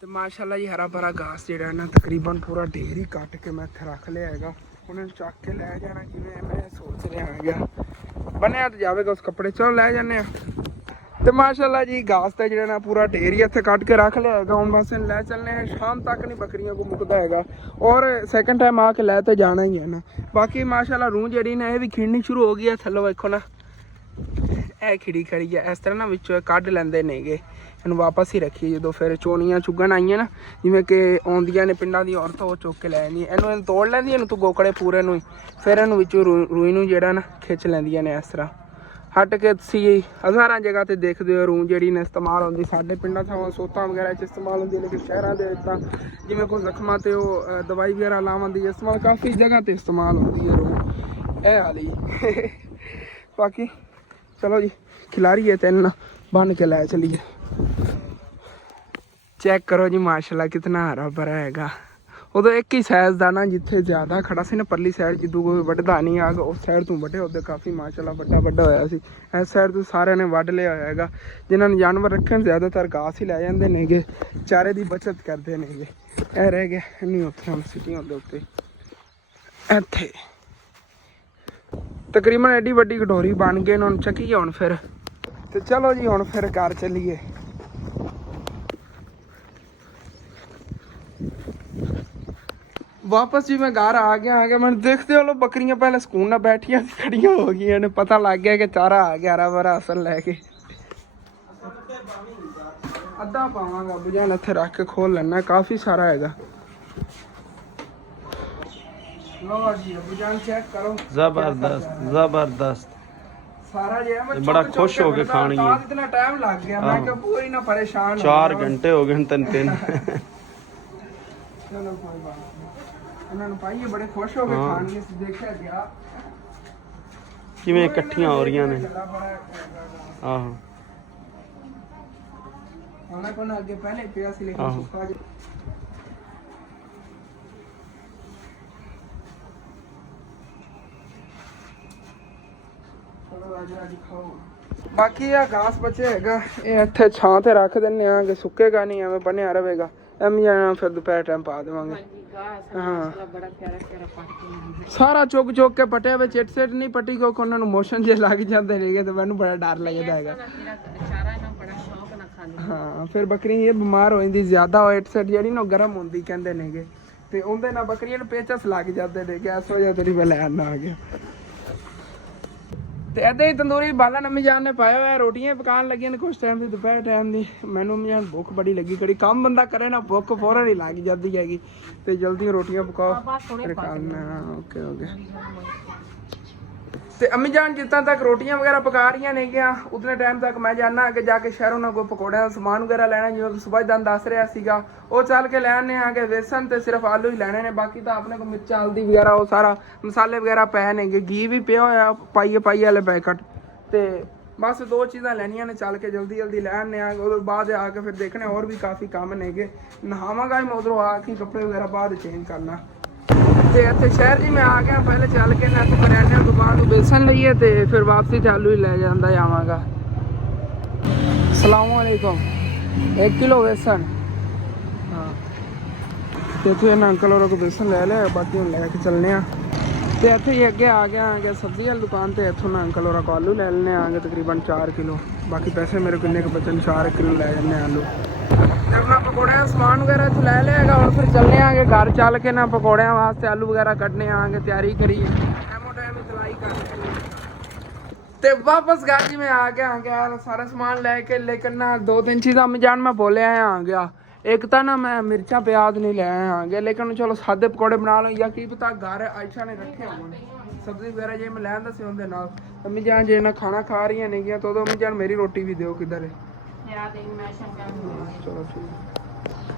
ਤੇ ਮਾਸ਼ਾਅੱਲਾ ਜੀ ਹਰਾ ਭਰਾ ਘਾਸ ਜਿਹੜਾ ਨਾ ਤਕਰੀਬਨ ਪੂਰਾ ਢੇਰ ਹੀ ਕੱਟ ਕੇ ਮੈਂ ਇੱਥੇ ਰੱਖ ਲਿਆ ਹੈਗਾ। ਉਹਨਾਂ ਨੂੰ ਚੱਕ ਕੇ ਲੈ ਜਾਣਾ ਜਿਵੇਂ ਮੈਂ ਸੋਚ ਰਿਹਾ ਹੈਗਾ। ਬਣਿਆ ਤਾਂ ਜਾਵੇਗਾ ਉਸ ਕੱਪੜੇ, ਚਲੋ ਲੈ ਜਾਂਦੇ ਆ। ਤੇ ਮਾਸ਼ਾਅੱਲਾ ਜੀ ਘਾਸ ਤਾਂ ਜਿਹੜਾ ਨਾ ਪੂਰਾ ਢੇਰ ਹੀ ਇੱਥੇ ਕੱਟ ਕੇ ਰੱਖ ਲਿਆ ਹੈਗਾ। ਹੁਣ ਬਸ ਇਹਨੂੰ ਲੈ ਚੱਲਣੇ ਆ, ਸ਼ਾਮ ਤੱਕ ਨਹੀਂ ਬੱਕਰੀਆਂ ਕੋ ਮੁੱਕਦਾ ਹੈਗਾ। ਔਰ ਸੈਕਿੰਡ ਟਾਈਮ ਆ ਕੇ ਲੈ ਤਾਂ ਜਾਣਾ ਹੀ ਹੈ ਨਾ। ਬਾਕੀ ਮਾਸ਼ਾਅੱਲਾ ਰੂਹ ਜਿਹੜੀ ਨਾ ਇਹ ਵੀ ਖਿੜਨੀ ਸ਼ੁਰੂ ਹੋ ਗਈ ਹੈ। ਥੱਲੋਂ ਵੇਖੋ ਨਾ ਇਹ ਖੜੀ ਹੈ। ਇਸ ਤਰ੍ਹਾਂ ਨਾ ਵਿੱਚੋਂ ਕੱਢ ਲੈਂਦੇ ਨੇਗੇ, ਇਹਨੂੰ ਵਾਪਸ ਹੀ ਰੱਖੀਏ। ਜਦੋਂ ਫਿਰ ਚੋਣੀਆਂ ਚੁੱਗਣ ਆਈਆਂ ਨਾ, ਜਿਵੇਂ ਕਿ ਆਉਂਦੀਆਂ ਨੇ ਪਿੰਡਾਂ ਦੀ ਔਰਤਾਂ, ਉਹ ਚੁੱਕ ਕੇ ਲੈ ਜਾਂਦੀਆਂ ਇਹਨੂੰ ਤੋੜ ਲੈਂਦੀਆਂ ਇਹਨੂੰ ਤੂੰ ਗੋਕੜੇ ਪੂਰੇ ਨੂੰ ਹੀ, ਫਿਰ ਇਹਨੂੰ ਵਿੱਚੋਂ ਰੂਈ ਨੂੰ ਜਿਹੜਾ ਨਾ ਖਿੱਚ ਲੈਂਦੀਆਂ ਨੇ। ਇਸ ਤਰ੍ਹਾਂ ਹਟ ਕੇ ਤੁਸੀਂ ਹਜ਼ਾਰਾਂ ਜਗ੍ਹਾ ਤੇ ਦੇਖਦੇ ਹੋ ਰੂਹ ਜਿਹੜੀ ਨੇ ਇਸਤੇਮਾਲ ਹੁੰਦੀ। ਸਾਡੇ ਪਿੰਡਾਂ ਤੋਂ ਸੋਤਾਂ ਵਗੈਰਾ 'ਚ ਇਸਤੇਮਾਲ ਹੁੰਦੀ, ਲੇਕਿਨ ਸ਼ਹਿਰਾਂ ਦੇ ਵਿੱਚ ਤਾਂ ਜਿਵੇਂ ਕੋਈ ਜ਼ਖਮਾਂ ਤੇ ਉਹ ਦਵਾਈ ਵਗੈਰਾ ਲਾਉਣ ਦੀ ਇਸਤੇਮਾਲ ਕਾਫੀ ਜਗ੍ਹਾ ਤੇ ਇਸਤੇਮਾਲ ਹੁੰਦੀ ਹੈ ਰੂਹ। ਇਹ ਹਾਲ ਹੀ ਬਾਕੀ ਚਲੋ ਜੀ ਖਿਲਾਰੀਏ ਤੇ ਇਹਨੂੰ ਬੰਨ ਕੇ ਲੈ ਚਲੀਏ। ਚੈੱਕ ਕਰੋ ਜੀ ਮਾਸ਼ਾਅੱਲਾ ਕਿਤਨਾ ਹਰਾ ਭਰਾ ਹੈਗਾ। ਉਦੋਂ ਇੱਕ ਹੀ ਸਾਈਜ਼ ਦਾ ਨਾ, ਜਿੱਥੇ ਜ਼ਿਆਦਾ ਖੜਾ ਸੀ ਨਾ ਪਰਲੀ ਸਾਈਡ, ਜਿੱਦੋਂ ਕੋਈ ਵੱਢਦਾ ਨਹੀਂ ਆ ਉਸ ਸਾਈਡ ਤੋਂ ਵੱਢੇ, ਉਹਦੇ ਕਾਫੀ ਮਾਸ਼ਾਅੱਲਾ ਵੱਡਾ ਹੋਇਆ ਸੀ। ਇਸ ਸਾਈਡ ਤੋਂ ਸਾਰਿਆਂ ਨੇ ਵੱਢ ਲਿਆ ਹੋਇਆ ਹੈਗਾ। ਜਿਨ੍ਹਾਂ ਨੇ ਜਾਨਵਰ ਰੱਖਣ ਜ਼ਿਆਦਾਤਰ ਘਾਸ ਹੀ ਲੈ ਜਾਂਦੇ ਨੇਗੇ, ਚਾਰੇ ਦੀ ਬੱਚਤ ਕਰਦੇ ਨੇਗੇ। ਇਹ ਰਹਿ ਗਿਆ ਨਹੀਂ ਉੱਥੇ ਹੁਣ ਸਿਟੀਆਂ ਦੇ ਉੱਤੇ। ਇੱਥੇ ਤਕਰੀਬਨ ਐਡੀ ਵੱਡੀ ਕਟੋਰੀ ਬਣ ਗਈ, ਹੁਣ ਚੱਕੀਏ ਹੁਣ ਫਿਰ। ਤੇ ਚਲੋ ਜੀ ਹੁਣ ਫਿਰ ਘਰ ਚੱਲੀਏ। वापस जी मैं घर आ गया मैं देखते हो लो बकरियां पहले सुकून ना बैठिया खड़िया हो गई ने, पता लग गया कि चारा आ गया हरा भरा असल लैके। अद्धा पावांगा बुझान इत्थे रख के खोल लेना, काफी सारा हैगा। लो जी बुझान चेक करो, जबरदस्त सारा जो है मैं बड़ा खुश हो के खानी है। इतना टाइम लग गया मैं क्या पूरी ना परेशान 4 घंटे हो गए तीन चलो कोई बात नहीं, ਇਹਨਾਂ ਨੂੰ ਪਾਈਏ ਬੜੇ ਖੁਸ਼ ਹੋ ਕੇ ਖਾਣਗੇ। ਦੇਖਿਆ ਗਿਆ ਕਿਵੇਂ ਇਕੱਠੀਆਂ ਹੋ ਰਹੀਆਂ ਨੇ। ਆਹੋ ਉਹਨਾਂ ਕੋਲ ਅੱਗੇ ਪਹਿਲੇ ਪਿਆ ਸੀ, ਲੇਕਿਨ ਸੁੱਕਾ ਜਿਹਾ। ਚਲੋ ਰਾਜਾ ਜੀ ਖਾਓ। ਬਾਕੀ ਆ ਘਾਸ ਬਚੇ ਹੈਗਾ, ਇਹ ਇੱਥੇ ਛਾਂ ਤੇ ਰੱਖ ਦਿੰਨੇ ਆ ਕਿ ਸੁੱਕੇਗਾ ਨਹੀਂ, ਐਵੇਂ ਬਣਿਆ ਰਹੇਗਾ। ਐਵੇਂ ਜਾਣਾ ਫਿਰ ਦੁਪਹਿਰ ਟਾਈਮ ਪਾ ਦੇਵਾਂਗੇ। ਹਾਂ ਸਾਰਾ ਚੁੱਕ ਚੁੱਕ ਕੇ ਪਟਿਆ ਵਿੱਚ ਇੱਟ ਸਿੱਟ ਨਹੀਂ ਪੱਟੀ ਕਿਉਂਕਿ ਉਹਨਾਂ ਨੂੰ ਮੋਸ਼ਨ ਜੇ ਲੱਗ ਜਾਂਦੇ ਨੇਗੇ ਤੇ ਮੈਨੂੰ ਬੜਾ ਡਰ ਲੱਗਦਾ ਹੈਗਾ। ਹਾਂ ਫਿਰ ਬੱਕਰੀ ਇਹ ਬਿਮਾਰ ਹੋ ਜਾਂਦੀ ਜ਼ਿਆਦਾ ਉਹ ਇੱਟ ਸਿੱਟ ਜਿਹੜੀ ਨਾ ਗਰਮ ਹੁੰਦੀ ਕਹਿੰਦੇ ਨੇਗੇ ਤੇ ਉਹਦੇ ਨਾਲ ਬੱਕਰੀਆਂ ਨੂੰ ਪੇਚਸ ਲੱਗ ਜਾਂਦੇ ਨੇ ਗੈਸ ਹੋ ਜਾ ਤੇਰੀ ਮੈਂ ਲੈਣ ਨਾ ਆ ਗਿਆ। ਤੇ ਏਦਾਂ ਹੀ ਤੰਦੂਰੀ ਬਾਲਣ ਅੰਮੀ ਜਾਨ ਨੇ ਪਾਇਆ ਹੋਇਆ ਰੋਟੀਆਂ ਪਕਾਉਣ ਲੱਗੀਆਂ ਨੇ ਕੁਛ ਟਾਈਮ ਦੀ ਦੁਪਹਿਰ ਟਾਈਮ ਦੀ। ਮੈਨੂੰ ਅੰਮੀ ਜਾਨ ਭੁੱਖ ਬੜੀ ਲੱਗੀ ਕੜੀ ਕੰਮ ਬੰਦਾ ਕਰੇ ਨਾ ਭੁੱਖ ਫੌਰਨ ਹੀ ਲੱਗ ਜਾਂਦੀ ਹੈਗੀ ਤੇ ਜਲਦੀ ਰੋਟੀਆਂ ਪਕਾਓ ਫਿਰ ਖਾਣਾ। ਓਕੇ ਓਕੇ ਤੇ ਅੰਮੀ ਜਾਨ ਜਿੱਦਾਂ ਤੱਕ ਰੋਟੀਆਂ ਵਗੈਰਾ ਪਕਾ ਰਹੀਆਂ ਨੇ ਗਿਆ ਉਤਨੇ ਟਾਈਮ ਤੱਕ ਮੈਂ ਜਾਣਾ ਅੱਗੇ ਜਾ ਕੇ ਸ਼ਹਿਰੋਂ ਨਾਲ ਕੋਈ ਪਕੌੜਿਆਂ ਦਾ ਸਮਾਨ ਵਗੈਰਾ ਲੈਣਾ ਜਿਵੇਂ ਸੁਬਾਹ ਦਨ ਦੱਸ ਰਿਹਾ ਸੀਗਾ ਉਹ ਚੱਲ ਕੇ ਲੈ ਆਨੇ ਆਗੇ ਵੇਸਣ ਤੇ ਸਿਰਫ ਆਲੂ ਹੀ ਲੈਣੇ ਨੇ ਬਾਕੀ ਤਾਂ ਆਪਣੇ ਕੋਲ ਮਿਰਚਾਂ ਹਲਦੀ ਵਗੈਰਾ ਉਹ ਸਾਰਾ ਮਸਾਲੇ ਵਗੈਰਾ ਪਏ ਨੇਗੇ ਘੀ ਵੀ ਪਿਆ ਹੋਇਆ ਪਾਈਏ ਵਾਲੇ ਪੈਕਟ ਤੇ ਬਸ ਦੋ ਚੀਜ਼ਾਂ ਲੈਣੀਆਂ ਨੇ ਚੱਲ ਕੇ ਜਲਦੀ ਜਲਦੀ ਲੈ ਆਨੇ ਆ ਉਹਦੇ ਬਾਅਦ ਆ ਕੇ ਫਿਰ ਦੇਖਣੇ ਹੋਰ ਵੀ ਕਾਫੀ ਕੰਮ ਨੇਗੇ ਨਹਾਵਾਂਗਾ ਮੈਂ ਉਧਰੋਂ ਆ ਕੇ ਕੱਪੜੇ ਵਗੈਰਾ ਬਾਅਦ ਚੇਂਜ ਕਰਨਾ ਤੇ ਇੱਥੇ ਸ਼ਹਿਰ ਜੀ ਮੈਂ ਆ ਗਿਆ ਪਹਿਲੇ ਚੱਲ ਕੇ ਨਾ ਕਰਿਆਨੇ ਦੀ ਦੁਕਾਨ ਤੋਂ ਬੇਸਣ ਲਈਏ ਤੇ ਫਿਰ ਵਾਪਸੀ ਤੇ ਆਲੂ ਹੀ ਲੈ ਜਾਂਦਾ ਜਾਵਾਂਗਾ। अस्सलाम वालेकुम 1 किलो बेसन हाँ ਤੇ ਇੱਥੇ ਇਹਨਾਂ ਅੰਕਲ ਹੋਰਾਂ ਕੋਲ ਬੇਸਣ ਲੈ ਲਿਆ ਬਾਕੀ ਹੁਣ ਲੈ ਕੇ ਚੱਲਨੇ ਆ ਤੇ ਇੱਥੇ ਹੀ ਅੱਗੇ ਆ ਗਿਆ ਸਬਜ਼ੀ ਵਾਲੀ ਦੁਕਾਨ ਤੇ ਇੱਥੋਂ ਨਾ ਅੰਕਲ ਹੋਰਾਂ ਕੋਲ ਆਲੂ ਲੈ ਲੈਣੇ ਆਗੇ ਤਕਰੀਬਨ 4 ਕਿਲੋ ਬਾਕੀ ਪੈਸੇ ਮੇਰੇ ਕੋਲ ਕਿੰਨੇ ਕੁ ਬਚਣ 4 ਕਿਲੋ ਲੈ ਜਾਂਦੇ ਆਲੂ ਤੇ ਆਪਣਾ ਪਕੌੜਿਆਂ ਦਾ ਸਮਾਨ ਵਗੈਰਾ ਇੱਥੋਂ ਲੈ ਲਿਆਗਾ ਹੁਣ ਫਿਰ ਚੱਲਨੇ ਆਗੇ ਘਰ ਚੱਲ ਕੇ ਨਾ ਪਕੌੜਿਆਂ ਵਾਸਤੇ ਆਲੂ ਵਗੈਰਾ ਕੱਢਨੇ ਆਗੇ ਤਿਆਰੀ ਕਰੀਏ ਟਾਈਮੋ ਟਾਈਮ ਚਲਾਈ ਕਰ ਤੇ ਵਾਪਸ घर जी में आ गया सारा सामान लेके लेकिन ना 2-3 चीज़ां अम्मी जान मैं बोले आया आ गया एक तो ना मैं मिर्चा प्याज नहीं ले आया आ गया लेकिन चलो सादे पकौड़े बना लो या की पता घर आयशा ने रखे होंगे सब्जी वगैरह जे मैं लैन दसी उनके नाल अम्मी जान जे ना खाना खा रही नहीं गया तो अम्मी जान मेरी रोटी भी दो किधर है चलो ठीक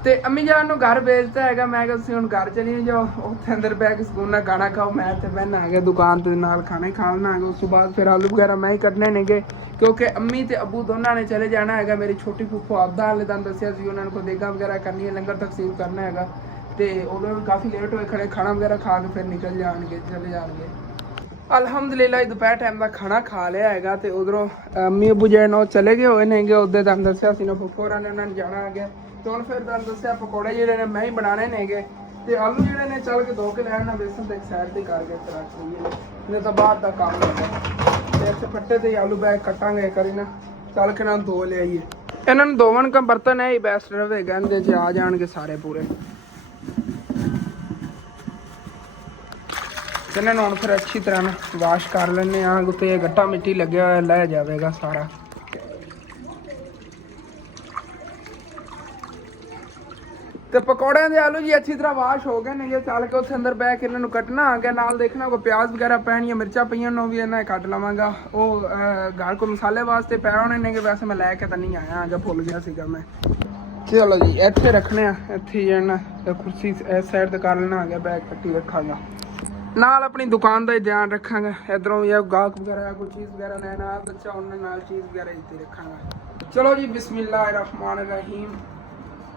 ਤੇ ਅੰਮੀ ਜਾਨ ਨੂੰ ਘਰ ਭੇਜਦਾ ਹੈਗਾ ਮੈਂ ਕਿਹਾ ਤੁਸੀਂ ਹੁਣ ਘਰ ਚਲੀ ਜਾਓ ਉੱਥੇ ਅੰਦਰ ਬੈ ਕੇ ਸਕੂਨ ਨਾਲ ਖਾਣਾ ਖਾਓ ਮੈਂ ਤੇ ਬਹਿਣਾ ਆ ਗਿਆ ਦੁਕਾਨ ਤੇ ਨਾਲ ਖਾਣਾ ਹੀ ਖਾਣਾ ਆ ਗਿਆ ਉਸ ਤੋਂ ਬਾਅਦ ਫਿਰ ਆਲੂ ਵਗੈਰਾ ਮੈਂ ਹੀ ਕੱਢਣੇ ਨੇਗੇ ਕਿਉਂਕਿ ਅੰਮੀ ਤੇ ਅੱਬੂ ਦੋਨਾਂ ਨੇ ਚਲੇ ਜਾਣਾ ਹੈਗਾ ਮੇਰੀ ਛੋਟੀ ਫੁੱਫੋ ਆਪਦਾ ਹਾਲੇ ਤੁਹਾਨੂੰ ਦੱਸਿਆ ਸੀ ਉਹਨਾਂ ਨੂੰ ਕੋਈ ਦੇਗਾ ਵਗੈਰਾ ਕਰਨੀ ਹੈ ਲੰਗਰ ਤਕਸੀਮ ਕਰਨਾ ਹੈਗਾ ਤੇ ਉਦੋਂ ਵੀ ਕਾਫੀ ਲੇਟ ਹੋਏ ਖੜੇ ਖਾਣਾ ਵਗੈਰਾ ਖਾ ਕੇ ਫਿਰ ਨਿਕਲ ਜਾਣਗੇ ਚਲੇ ਜਾਣਗੇ ਅਲਹਮਦੁਲਿਲਾ ਦੁਪਹਿਰ ਟਾਈਮ ਦਾ ਖਾਣਾ ਖਾ ਲਿਆ ਹੈਗਾ ਤੇ ਉਧਰੋਂ ਅੰਮੀ ਅੱਬੂ ਜਿਹੜੇ ਨੇ ਉਹ ਚਲੇ ਗਏ ਹੋਏ ਨੇਗੇ ਉਹਦੇ ਤੁਹਾਨੂੰ ਦੱਸਿਆ ਸੀ ਨਾ ਫੁੱਫੋ ਹੋਰਾਂ ਨੇ ਉਹਨਾਂ ਨੇ ਜਾਣਾ ਹੈਗਾ ਤੇ ਹੁਣ ਫਿਰ ਤੁਹਾਨੂੰ ਦੱਸਿਆ ਪਕੌੜੇ ਜਿਹੜੇ ਨੇ ਮੈਂ ਹੀ ਬਣਾਣੇ ਨੇਗੇ ਤੇ ਆਲੂ ਜਿਹੜੇ ਨੇ ਚੱਲ ਕੇ ਧੋ ਕੇ ਲੈਣ ਨਾਲ ਬੇਸਨ ਤੇ ਇੱਕ ਸਾਈਡ ਤੇ ਕਰਕੇ ਰੱਖ ਲਈਏ ਨਹੀਂ ਤਾਂ ਬਾਅਦ ਦਾ ਕੰਮ ਹੁੰਦਾ ਤੇ ਇੱਥੇ ਫੱਟੇ ਤੇ ਆਲੂ ਬੈਗ ਕੱਟਾਂਗੇ ਕਰੀ ਨਾ ਚੱਲ ਕੇ ਨਾਲ ਧੋ ਲਿਆਈਏ ਇਹਨਾਂ ਨੂੰ ਦੋਵਣ ਕਾ ਬਰਤਨ ਹੈ ਹੀ ਬੈਸਟ ਰਵੇ ਕਹਿੰਦੇ ਜੇ ਆ ਜਾਣਗੇ ਸਾਰੇ ਪੂਰੇ ਇਹਨਾਂ ਨੂੰ ਹੁਣ ਫਿਰ ਅੱਛੀ ਤਰ੍ਹਾਂ ਨਾਲ ਵਾਸ਼ ਕਰ ਲੈਣੇ ਆ ਉੱਤੇ ਗੱਟਾ ਮਿੱਟੀ ਲੱਗਿਆ ਹੋਇਆ ਲੈ ਜਾਵੇਗਾ ਸਾਰਾ ਤੇ ਪਕੌੜਿਆਂ ਦੇ ਆਲੂ ਜੀ ਅੱਛੀ ਤਰ੍ਹਾਂ ਵਾਸ਼ ਹੋ ਗਏ ਨੇ ਜੇ ਚੱਲ ਕੇ ਉੱਥੇ ਅੰਦਰ ਬੈ ਕੇ ਇਹਨਾਂ ਨੂੰ ਕੱਟਣਾ ਆ ਗਿਆ ਨਾਲ ਦੇਖਣਾ ਕੋਈ ਪਿਆਜ਼ ਵਗੈਰਾ ਪੈਣੀਆਂ ਮਿਰਚਾਂ ਪਈਆਂ ਨੂੰ ਵੀ ਇਹਨਾਂ ਕੱਟ ਲਵਾਂਗਾ ਉਹ ਘਰ ਕੋ ਮਸਾਲੇ ਵਾਸਤੇ ਪੈ ਹੋਣੇ ਨੇ ਵੈਸੇ ਮੈਂ ਲੈ ਕੇ ਤਾਂ ਨਹੀਂ ਆਇਆ ਅੱਗੇ ਭੁੱਲ ਗਿਆ ਸੀਗਾ ਮੈਂ ਚਲੋ ਜੀ ਇੱਥੇ ਰੱਖਣੇ ਆ ਇੱਥੇ ਜਾਣਾ ਕੁਰਸੀ ਇਸ ਸਾਈਡ ਤੇ ਕਰ ਲੈਣਾ ਆ ਗਿਆ ਬੈਗ ਕੱਟੀ ਰੱਖਾਂਗਾ ਨਾਲ ਆਪਣੀ ਦੁਕਾਨ ਦਾ ਹੀ ਧਿਆਨ ਰੱਖਾਂਗਾ ਇਧਰੋਂ ਜਾਂ ਗਾਹਕ ਵਗੈਰਾ ਕੋਈ ਚੀਜ਼ ਵਗੈਰਾ ਲੈਣਾ ਬੱਚਾ ਉਹਨਾਂ ਨਾਲ ਚੀਜ਼ ਵਗੈਰਾ ਇੱਥੇ ਰੱਖਾਂਗਾ ਚਲੋ ਜੀ ਬਿਸਮਿਲ੍ਲਾਹਿਰਰਹਿਮਾਨਿਰਰਹੀਮ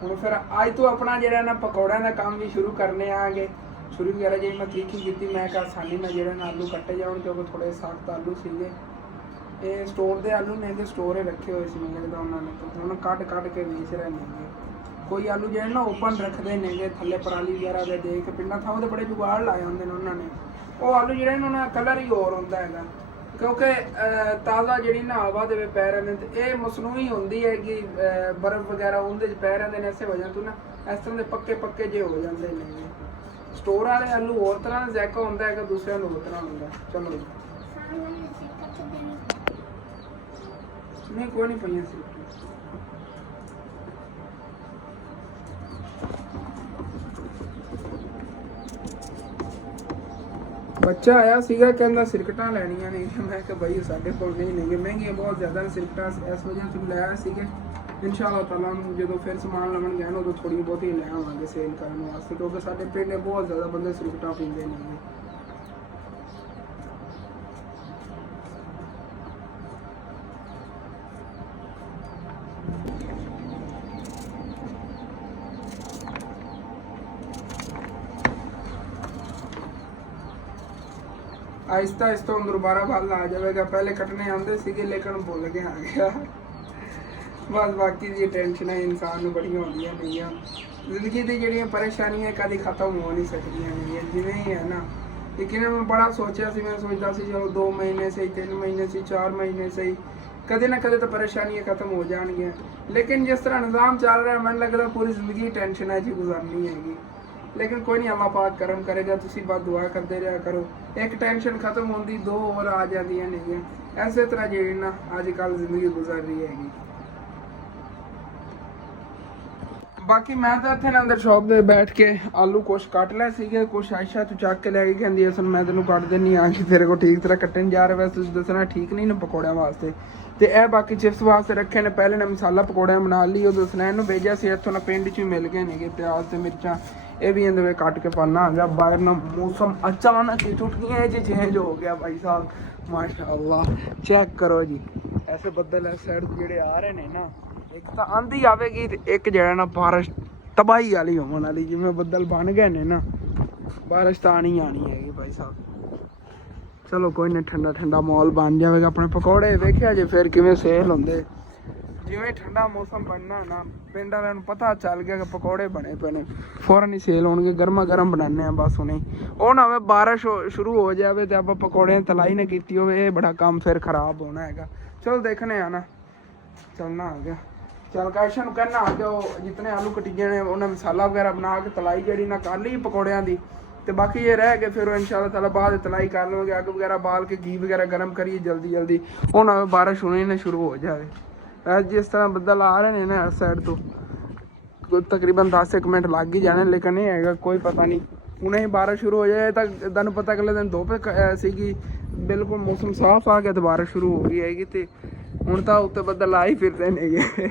ਹੁਣ ਫਿਰ ਅੱਜ ਤੋਂ ਆਪਣਾ ਜਿਹੜਾ ਨਾ ਪਕੌੜਿਆਂ ਦਾ ਕੰਮ ਵੀ ਸ਼ੁਰੂ ਕਰਨੇ ਆਗੇ ਸ਼ੁਰੂ ਵਗੈਰਾ ਜੇ ਮੈਂ ਤਰੀਕੀ ਕੀਤੀ ਮੈਂ ਕਿਹਾ ਆਸਾਨੀ ਨਾਲ ਜਿਹੜਾ ਨਾ ਆਲੂ ਕੱਟੇ ਜਾਣ ਕਿਉਂਕਿ ਥੋੜੇ ਸਖਤ ਆਲੂ ਸੀਗੇ ਇਹ ਸਟੋਰ ਦੇ ਆਲੂ ਨੇ ਤੇ ਸਟੋਰੇ ਰੱਖੇ ਹੋਏ ਸੀ ਮੈਨੂੰ ਲੱਗਦਾ ਉਹਨਾਂ ਨੇ ਹੁਣ ਕੱਟ ਕੇ ਵੇਚ ਰਹੇ ਨੇਗੇ ਕੋਈ ਆਲੂ ਜਿਹੜੇ ਨਾ ਓਪਨ ਰੱਖਦੇ ਨੇਗੇ ਥੱਲੇ ਪਰਾਲੀ ਵਗੈਰਾ ਦੇ ਦੇ ਕੇ ਪਿੰਡਾਂ ਥਾਂ ਦੇ ਬੜੇ ਜੁਗਾੜ ਲਾਏ ਹੁੰਦੇ ਨੇ ਉਹਨਾਂ ਨੇ ਉਹ ਆਲੂ ਜਿਹੜੇ ਇਹਨਾਂ ਦਾ ਕਲਰ ਹੀ ਹੋਰ ਹੁੰਦਾ ਹੈਗਾ ਕਿਉਂਕਿ ਤਾਜ਼ਾ ਜਿਹੜੀ ਨਾ ਹਵਾ ਦੇ ਵਿੱਚ ਪੈ ਰਹੇ ਨੇ ਤੇ ਇਹ ਮਸਨੂਈ ਹੁੰਦੀ ਹੈ ਕਿ ਬਰਫ਼ ਵਗੈਰਾ ਉਹਦੇ 'ਚ ਪੈ ਰਹਿੰਦੇ ਨੇ ਇਸੇ ਵਜ੍ਹਾ ਤੋਂ ਨਾ ਇਸ ਤਰ੍ਹਾਂ ਦੇ ਪੱਕੇ ਜਿਹੇ ਹੋ ਜਾਂਦੇ ਨੇ ਸਟੋਰ ਵਾਲੇ ਆਲੂ ਹੋਰ ਤਰ੍ਹਾਂ ਦਾ ਜ਼ੈਕਾ ਹੁੰਦਾ ਹੈਗਾ ਦੂਸਰਿਆਂ ਨੂੰ ਹੋਰ ਤਰ੍ਹਾਂ ਹੁੰਦਾ ਚਲੋ ਨਹੀਂ ਕੋਈ ਨਹੀਂ ਪਈਆਂ ਸੀ ਬੱਚਾ ਆਇਆ ਸੀਗਾ ਕਹਿੰਦਾ ਸਿਰਕਟਾਂ ਲੈਣੀਆਂ ਨੇ ਮੈਂ ਕਿਹਾ ਬਾਈ ਸਾਡੇ ਕੋਲ ਨਹੀਂ ਨੇਗੇ ਮਹਿੰਗੀਆਂ ਬਹੁਤ ਜ਼ਿਆਦਾ ਨੇ ਸਿਰਕਟਾਂ ਇਸ ਵਜ੍ਹਾ ਤੋਂ ਲੈ ਆਏ ਸੀਗੇ ਇਨਸ਼ਾਅੱਲਾ ਤਾਲਾ ਨੂੰ ਜਦੋਂ ਫਿਰ ਸਮਾਨ ਲਵਣ ਗਿਆ ਨਾ ਉਦੋਂ ਥੋੜੀ ਬਹੁਤੀ ਲੈ ਆਵਾਂਗੇ ਸੇਲ ਕਰਨ ਵਾਸਤੇ ਕਿਉਂਕਿ ਸਾਡੇ ਪਿੰਡ ਦੇ ਬਹੁਤ ਜ਼ਿਆਦਾ ਬੰਦੇ ਸਿਰਕਟਾਂ ਪੀਂਦੇ ਨੇ आहिस्ता आहिस्ता हम दोबारा फल आ जाएगा पहले कटने आते थे लेकिन भुल के आ गया बस बाकी जी टेंशन इंसान को बड़िया होंगे नहीं ਜ਼ਿੰਦਗੀ ਦੀ ਜਿਹੜੀਆਂ ਪਰੇਸ਼ਾਨੀਆਂ ਕਦੇ ਖਤਮ ਹੋ ਨਹੀਂ ਸਕਦੀਆਂ ਨੇ ਜਿਵੇਂ ਹੀ ਹੈ ਨਾ। ਲੇਕਿਨ ਮੈਂ ਬੜਾ ਸੋਚਿਆ ਸੀ, ਮੈਂ ਸੋਚਦਾ ਸੀ ਚਲੋ 2 ਮਹੀਨੇ ਸਹੀ, 3 ਮਹੀਨੇ ਸਹੀ, 4 ਮਹੀਨੇ ਸਹੀ, ਕਦੇ ਨਾ ਕਦੇ ਤਾਂ ਪਰੇਸ਼ਾਨੀਆਂ ਖਤਮ ਹੋ ਜਾਣਗੀਆਂ। ਲੇਕਿਨ ਜਿਸ ਤਰ੍ਹਾਂ ਨਿਜ਼ਾਮ ਚੱਲ ਰਿਹਾ ਮੈਨੂੰ ਲੱਗਦਾ ਪੂਰੀ ਜ਼ਿੰਦਗੀ ਟੈਨਸ਼ਨਾਂ 'ਚ ਹੀ ਗੁਜ਼ਾਰਨੀ ਹੈਗੀ। ਲੇਕਿਨ ਕੋਈ ਨਹੀਂ, ਅੱਲਾਹ ਪਾਕ ਕਰਮ ਕਰੇਗਾ। ਤੁਸੀਂ ਬਸ ਦੁਆ ਕਰਦੇ ਰਿਹਾ ਕਰੋ। ਇੱਕ ਟੈਨਸ਼ਨ ਖਤਮ ਹੁੰਦੀ 2 ਹੋਰ ਆ ਜਾਂਦੀਆਂ ਨੇਗੀਆਂ। ਐਸੇ ਤਰ੍ਹਾਂ ਜਿਹੜੀ ਨਾ ਅੱਜ ਕੱਲ੍ਹ ਜ਼ਿੰਦਗੀ ਗੁਜ਼ਰ ਰਹੀ ਹੈਗੀ। ਬਾਕੀ ਮੈਂ ਤਾਂ ਇੱਥੇ ਨਾ ਅੰਦਰ ਸ਼ੌਪ ਦੇ ਬੈਠ ਕੇ ਆਲੂ ਕੁਛ ਕੱਟ ਲਏ ਸੀਗੇ, ਕੁਛ ਆਇਸ਼ਾ ਤੂੰ ਚੱਕ ਕੇ ਲੈ ਕੇ ਕਹਿੰਦੀ ਅਸਲ ਮੈਂ ਤੈਨੂੰ ਕੱਟ ਦਿੰਨੀ ਆ ਕਿ ਤੇਰੇ ਕੋਲ ਠੀਕ ਤਰ੍ਹਾਂ ਕੱਟਣ ਜਾ ਰਿਹਾ। ਵੈਸੇ ਤੁਸੀਂ ਦੱਸਣਾ ਠੀਕ ਨਹੀਂ ਨਾ ਪਕੌੜਿਆਂ ਵਾਸਤੇ। ਤੇ ਇਹ ਬਾਕੀ ਚਿਪਸ ਵਾਸਤੇ ਰੱਖੇ ਨੇ। ਪਹਿਲੇ ਨੇ ਮਸਾਲਾ ਪਕੌੜਿਆਂ ਬਣਾ ਲਈ, ਉਹ ਦੱਸਣਾ ਇਹਨੂੰ ਭੇਜਿਆ ਸੀ ਇੱਥੋਂ ਨਾ ਪਿੰਡ 'ਚ ਹੀ ਮਿਲ ਗਏ ਨੇਗੇ ਪਿਆਜ਼ ਤੇ ਮਿਰਚਾਂ। ਇਹ ਵੀ ਇਹਦੇ ਵਿੱਚ ਕੱਟ ਕੇ ਪਾਣਾ ਆ ਗਿਆ। ਬਾਹਰ ਨਾ ਮੌਸਮ ਅਚਾਨਕ ਹੀ ਚੁਟਕੀਆਂ 'ਚ ਚੇਂਜ ਹੋ ਗਿਆ ਭਾਈ ਸਾਹਿਬ, ਮਾਸ਼ਾਅੱਲਾ। ਚੈੱਕ ਕਰੋ ਜੀ, ਐਸੇ ਬੱਦਲ ਇਸ ਸਾਈਡ ਜਿਹੜੇ ਆ ਰਹੇ ਨੇ ਨਾ, ਇੱਕ ਤਾਂ ਆਂधी ਆਵੇਗੀ ਤੇ ਇੱਕ ਜਿਹੜਾ ਨਾ ਬਾਰਿਸ਼ ਤਬਾਹੀ ਵਾਲੀ ਹੋਣ ਵਾਲੀ। ਜਿਵੇਂ ਬੱਦਲ ਬਣ ਗਏ ਨੇ ਨਾ, ਬਾਰਿਸ਼ ਤਾਂ ਆਣੀ ਹੈਗੀ ਭਾਈ ਸਾਹਿਬ। ਚਲੋ ਕੋਈ ਨਹੀਂ, ਠੰਡਾ ਠੰਡਾ ਮਾਹੌਲ ਬਣ ਜਾਵੇਗਾ। ਆਪਣੇ ਪਕੌੜੇ ਵੇਖਿਆ ਜੇ ਫਿਰ ਕਿਵੇਂ ਸੇਲ ਹੁੰਦੇ। ਜਿਵੇਂ ਠੰਡਾ ਮੌਸਮ ਬਣਨਾ ਨਾ, ਪਿੰਡ ਵਾਲਿਆਂ ਨੂੰ ਪਤਾ ਚੱਲ ਗਿਆ ਕਿ ਪਕੌੜੇ ਬਣੇ ਪਏ ਨੇ, ਫੌਰਨ ਹੀ ਸੇਲ ਹੋਣਗੇ। ਗਰਮਾ ਗਰਮ ਬਣਾਉਂਦੇ ਆ ਬਸ ਹੁਣੇ। ਉਹ ਨਾ ਹੋਵੇ ਬਾਰਿਸ਼ ਸ਼ੁਰੂ ਹੋ ਜਾਵੇ ਤੇ ਆਪਾਂ ਪਕੌੜਿਆਂ ਤਲਾਈ ਨਾ ਕੀਤੀ ਹੋਵੇ, ਇਹ ਬੜਾ ਕੰਮ ਫਿਰ ਖਰਾਬ ਹੋਣਾ ਹੈਗਾ। ਚਲੋ ਦੇਖਣੇ ਆ ਨਾ, ਚੱਲਣਾ ਆ ਗਿਆ। ਚੱਲ ਕਾਇਸ਼ਾ ਨੂੰ ਕਹਿਣਾ ਆ ਗਿਆ, ਉਹ ਜਿਤਨੇ ਆਲੂ ਕਟੀਏ ਨੇ ਉਹਨਾਂ ਮਸਾਲਾ ਵਗੈਰਾ ਬਣਾ ਕੇ ਤਲਾਈ ਜਿਹੜੀ ਨਾ ਕਰ ਲਈ ਪਕੌੜਿਆਂ ਦੀ। ਤੇ ਬਾਕੀ ਇਹ ਰਹਿ ਕੇ ਫਿਰ ਉਹ ਇਨਸ਼ਾਅੱਲਾ ਤਾਲਾ ਬਾਅਦ ਤਲਾਈ ਕਰ ਲਵਾਂਗੇ। ਅੱਗ ਵਗੈਰਾ ਬਾਲ ਕੇ ਘੀ ਵਗੈਰਾ ਗਰਮ ਕਰੀਏ ਜਲਦੀ ਜਲਦੀ। ਉਹ ਨਾ ਬਾਰਿਸ਼ ਹੋਣੀ ਨਾ ਸ਼ੁਰੂ ਹੋ ਜਾਵੇ। ਜਿਸ ਤਰ੍ਹਾਂ ਬੱਦਲ ਆ ਰਹੇ ਨੇ ਨਾ ਇਸ ਸਾਈਡ ਤੋਂ ਤਕਰੀਬਨ 10 ਮਿੰਟ ਲੱਗ ਹੀ ਜਾਣੇ। ਲੇਕਿਨ ਇਹ ਹੈਗਾ ਕੋਈ ਪਤਾ ਨਹੀਂ, ਹੁਣੇ ਹੀ ਬਾਰਿਸ਼ ਸ਼ੁਰੂ ਹੋ ਜਾਏ ਤਾਂ ਤੁਹਾਨੂੰ ਪਤਾ ਅਗਲੇ ਦਿਨ ਧੁੱਪ ਸੀਗੀ, ਬਿਲਕੁਲ ਮੌਸਮ ਸਾਫ਼ ਆ ਗਿਆ ਤੇ ਬਾਰਿਸ਼ ਸ਼ੁਰੂ ਹੋ ਗਈ ਹੈਗੀ। ਤੇ ਹੁਣ ਤਾਂ ਉੱਤੇ ਬੱਦਲ ਆ ਹੀ ਫਿਰਦੇ ਨੇਗੇ।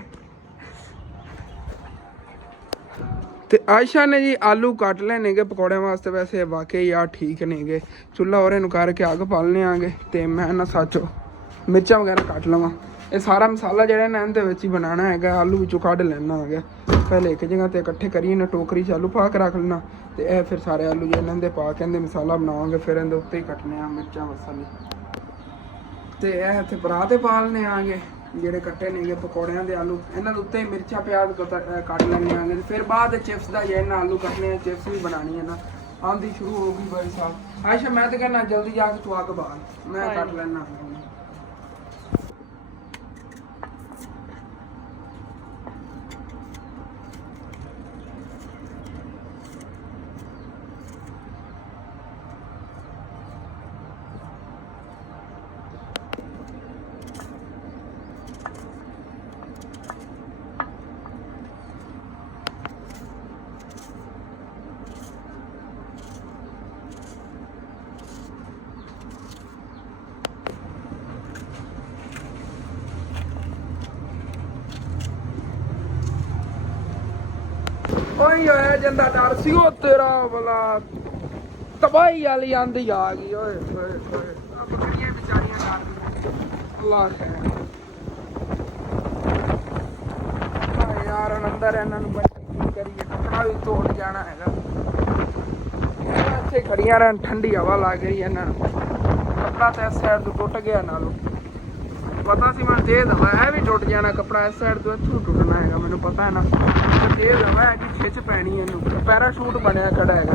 ਤੇ ਆਇਸ਼ਾ ਨੇ ਜੀ ਆਲੂ ਕੱਟ ਲਏ ਨੇਗੇ ਪਕੌੜਿਆਂ ਵਾਸਤੇ। ਵੈਸੇ ਵਾਕਈ ਯਾਰ ਠੀਕ ਨੇਗੇ। ਚੁੱਲ੍ਹਾ ਉਹਰੇ ਨੂੰ ਕਰਕੇ ਅੱਗ ਪਾਲਨੇ ਆਂਗੇ ਤੇ ਮੈਂ ਨਾ ਸੱਚੋ ਮਿਰਚਾਂ ਵਗੈਰਾ ਕੱਟ ਲਵਾਂ। ਇਹ ਸਾਰਾ ਮਸਾਲਾ ਜਿਹੜਾ ਨਾ ਇਹਦੇ ਵਿੱਚ ਹੀ ਬਣਾਉਣਾ ਹੈਗਾ। ਆਲੂ ਵਿੱਚੋਂ ਕੱਢ ਲੈਣਾ ਹੈਗਾ। ਪਹਿਲੇ ਇੱਕ ਜਗ੍ਹਾ ਤੇ ਇਕੱਠੇ ਕਰੀਏ ਨਾ, ਟੋਕਰੀ 'ਚ ਆਲੂ ਪਾ ਕੇ ਰੱਖ ਲੈਣਾ ਤੇ ਇਹ ਫਿਰ ਸਾਰੇ ਆਲੂ ਜਿਹੜੇ ਇਹਨਾਂ ਦੇ ਪਾ ਕੇ ਇਹਦੇ ਮਸਾਲਾ ਬਣਾਵਾਂਗੇ। ਫਿਰ ਇਹਦੇ ਉੱਤੇ ਹੀ ਕੱਟਣੇ ਆ ਮਿਰਚਾਂ ਮਸਾਲੇ ਤੇ ਇਹ ਇੱਥੇ ਪਰਾਤ ਤੇ ਪਾ ਲੈਣੇ ਆਂਗੇ। ਜਿਹੜੇ ਕੱਟੇ ਨੇਗੇ ਪਕੌੜਿਆਂ ਦੇ ਆਲੂ, ਇਹਨਾਂ ਦੇ ਉੱਤੇ ਮਿਰਚਾਂ ਪਿਆਜ਼ ਕੱਟ ਲੈਣੇ ਆਂਗੇ। ਫਿਰ ਬਾਅਦ ਚਿਪਸ ਦਾ ਜਿਹੜਾ ਆਲੂ ਕੱਟਣੇ ਆ, ਚਿਪਸ ਵੀ ਬਣਾਉਣੀ ਹੈ ਨਾ। ਆਂਦੀ ਸ਼ੁਰੂ ਹੋ ਗਈ ਭਾਈ ਸਾਹਿਬ। ਆਇਸ਼ਾ ਮੈਂ ਤਾਂ ਕਹਿੰਦਾ ਜਲਦੀ ਜਾ ਕੇ ਤੂੰ ਅੱਗ ਬਾਲ, ਮੈਂ ਕੱਟ ਲੈਣਾ। ਉਹੀ ਹੋਇਆ ਜਾਂਦਾ ਡਰ ਸੀ ਉਹ ਤੇਰਾ ਭਲਾ, ਤਬਾਹੀ ਵਾਲੀ ਆਂਦੀ ਆ ਗਈ। ਓਏ ਹੋਏ ਹੋਏ, ਆ ਬੱਕਰੀਆਂ ਵਿਚਾਰੀਆਂ ਡਰਦੀਆਂ। ਅੱਲਾਹ ਖੈਰ। ਯਾਰ ਹੁਣ ਅੰਦਰ ਇਹਨਾਂ ਨੂੰ ਕੀ ਕਰੀਏ, ਕੱਪੜਾ ਵੀ ਤੋੜ ਜਾਣਾ ਹੈਗਾ। ਇੱਥੇ ਖੜੀਆਂ ਰਹਿਣ, ਠੰਡੀ ਹਵਾ ਲੱਗ ਰਹੀ ਹੈ ਇਹਨਾਂ ਨੂੰ। ਕੱਪੜਾ ਤਾਂ ਇਸ ਸਾਈਡ ਤੋਂ ਟੁੱਟ ਗਿਆ ਨਾਲੋਂ, ਪਤਾ ਸੀ ਮੈਨੂੰ ਤੇਜ਼ ਹਵਾ ਇਹ ਵੀ ਟੁੱਟ ਜਾਣਾ। ਕੱਪੜਾ ਇਸ ਸਾਈਡ ਤੋਂ ਇੱਥੋਂ ਟੁੱਟਣਾ ਹੈਗਾ, ਮੈਨੂੰ ਪਤਾ ਹੈ ਨਾ। ਤੇਜ਼ ਹਵਾ ਹੈ ਕਿ ਖਿੱਚ ਪੈਣੀ ਇਹਨੂੰ। ਪੈਰਾਸ਼ੂਟ ਬਣਿਆ ਖੜਾ ਹੈਗਾ।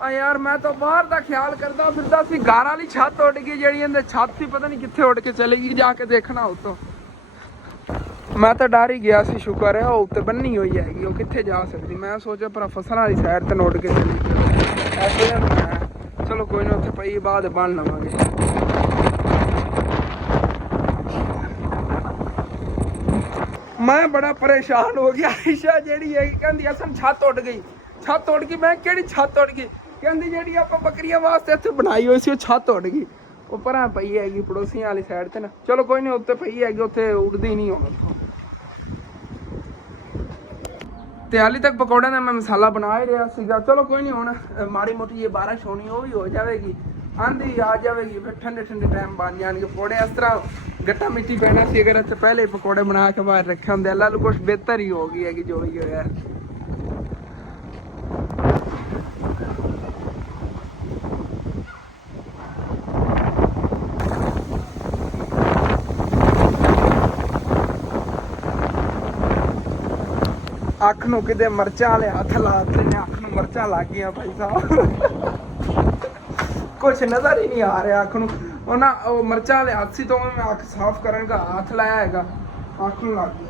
ਆ ਯਾਰ ਮੈਂ ਤਾਂ ਬਾਹਰ ਦਾ ਖਿਆਲ ਕਰਦਾ ਫਿਰਦਾ ਸੀ, ਘਰ ਵਾਲੀ ਛੱਤ ਉੱਡ ਗਈ ਜਿਹੜੀ ਇਹਦੇ ਛੱਤ ਸੀ, ਪਤਾ ਨਹੀਂ ਕਿੱਥੇ ਉੱਡ ਕੇ ਚਲੀ ਗਈ। ਜਾ ਕੇ ਦੇਖਣਾ ਉੱਤੋਂ, ਮੈਂ ਤਾਂ ਡਰ ਹੀ ਗਿਆ ਸੀ। ਸ਼ੁਕਰ ਹੈ ਉਹ ਉੱਤੇ ਬੰਨੀ ਹੋਈ ਹੈਗੀ, ਉਹ ਕਿੱਥੇ ਜਾ ਸਕਦੀ। ਮੈਂ ਸੋਚਿਆ ਪਰ ਫਸਲਾਂ ਵਾਲੀ ਸਾਈਡ ਤੇ ਉੱਡ ਕੇ ਚਲੀ ਗਈ। ਐਸੇ ਚਲੋ ਕੋਈ ਨਾ, ਉੱਥੇ ਪਈ ਬਾਅਦ ਬਣ ਲਵਾਂਗੇ। ਮੈਂ ਬੜਾ ਪਰੇਸ਼ਾਨ ਹੋ ਗਿਆ। ਆਇਸ਼ਾ ਜਿਹੜੀ ਹੈਗੀ ਕਹਿੰਦੀ ਅਸਲ ਛੱਤ ਉੱਡ ਗਈ, ਛੱਤ ਉੱਡ ਗਈ। ਮੈਂ ਕਿਹੜੀ ਛੱਤ ਉੱਡ ਗਈ? ਕਹਿੰਦੀ ਜਿਹੜੀ ਆਪਾਂ ਬੱਕਰੀਆਂ ਵਾਸਤੇ ਇੱਥੇ ਬਣਾਈ ਹੋਈ ਸੀ ਉਹ ਛੱਤ ਉੱਡ ਗਈ। ਉਹ ਪਰਾਂ ਪਈ ਹੈਗੀ ਪੜੋਸੀਆਂ ਵਾਲੀ ਸਾਈਡ ਤੇ ਨਾ। ਚਲੋ ਕੋਈ ਨਹੀਂ, ਉੱਤੇ ਪਈ ਹੈਗੀ, ਉੱਥੇ ਉੱਡਦੀ ਨਹੀਂ ਹੁਣ ਉੱਥੋਂ। ਤੇ ਹਾਲੇ ਤੱਕ ਪਕੌੜਿਆਂ ਦਾ ਮੈਂ ਮਸਾਲਾ ਬਣਾ ਹੀ ਰਿਹਾ ਸੀਗਾ। ਚਲੋ ਕੋਈ ਨਹੀਂ, ਹੁਣ ਮਾੜੀ ਮੋਟੀ ਜੇ ਬਾਰਿਸ਼ ਹੋਣੀ ਉਹ ਵੀ ਹੋ ਜਾਵੇਗੀ, ਆਂधी ਆ ਜਾਵੇਗੀ, ਫਿਰ ਠੰਡੇ ਠੰਡੇ ਟਾਈਮ ਬਣ ਜਾਣਗੇ ਪਕੌੜੇ। ਇਸ ਤਰ੍ਹਾਂ ਗੱਟਾ ਮਿੱਟੀ ਪੈਣਾ ਸੀ ਅਗਰ ਇੱਥੇ ਪਹਿਲੇ ਪਕੌੜੇ ਬਣਾ ਕੇ ਬਾਹਰ ਰੱਖੇ ਹੁੰਦੇ। ਅੱਲਾ ਨੂੰ ਕੁਛ ਬਿਹਤਰ ਹੀ ਹੋ ਗਈ ਹੈਗੀ ਜੋ ਵੀ ਹੋਇਆ। ਅੱਖ ਨੂੰ ਕਿਤੇ ਮਿਰਚਾਂ ਵਾਲੇ ਹੱਥ ਲਾਤੇ ਨੇ, ਅੱਖ ਨੂੰ ਮਿਰਚਾਂ ਲੱਗ ਗਈਆਂ ਭਾਈ ਸਾਹਿਬ। ਕੁਛ ਨਜ਼ਰ ਹੀ ਨਹੀਂ ਆ ਰਿਹਾ ਅੱਖ ਨੂੰ। ਉਹ ਮਿਰਚਾਂ ਵਾਲੇ ਹੱਥ ਸੀ ਤੋਂ ਮੈਂ ਅੱਖ ਸਾਫ਼ ਕਰਨ ਦਾ ਹੱਥ ਲਾਇਆ ਹੈਗਾ, ਅੱਖ ਨੂੰ ਲੱਗ ਗਿਆ।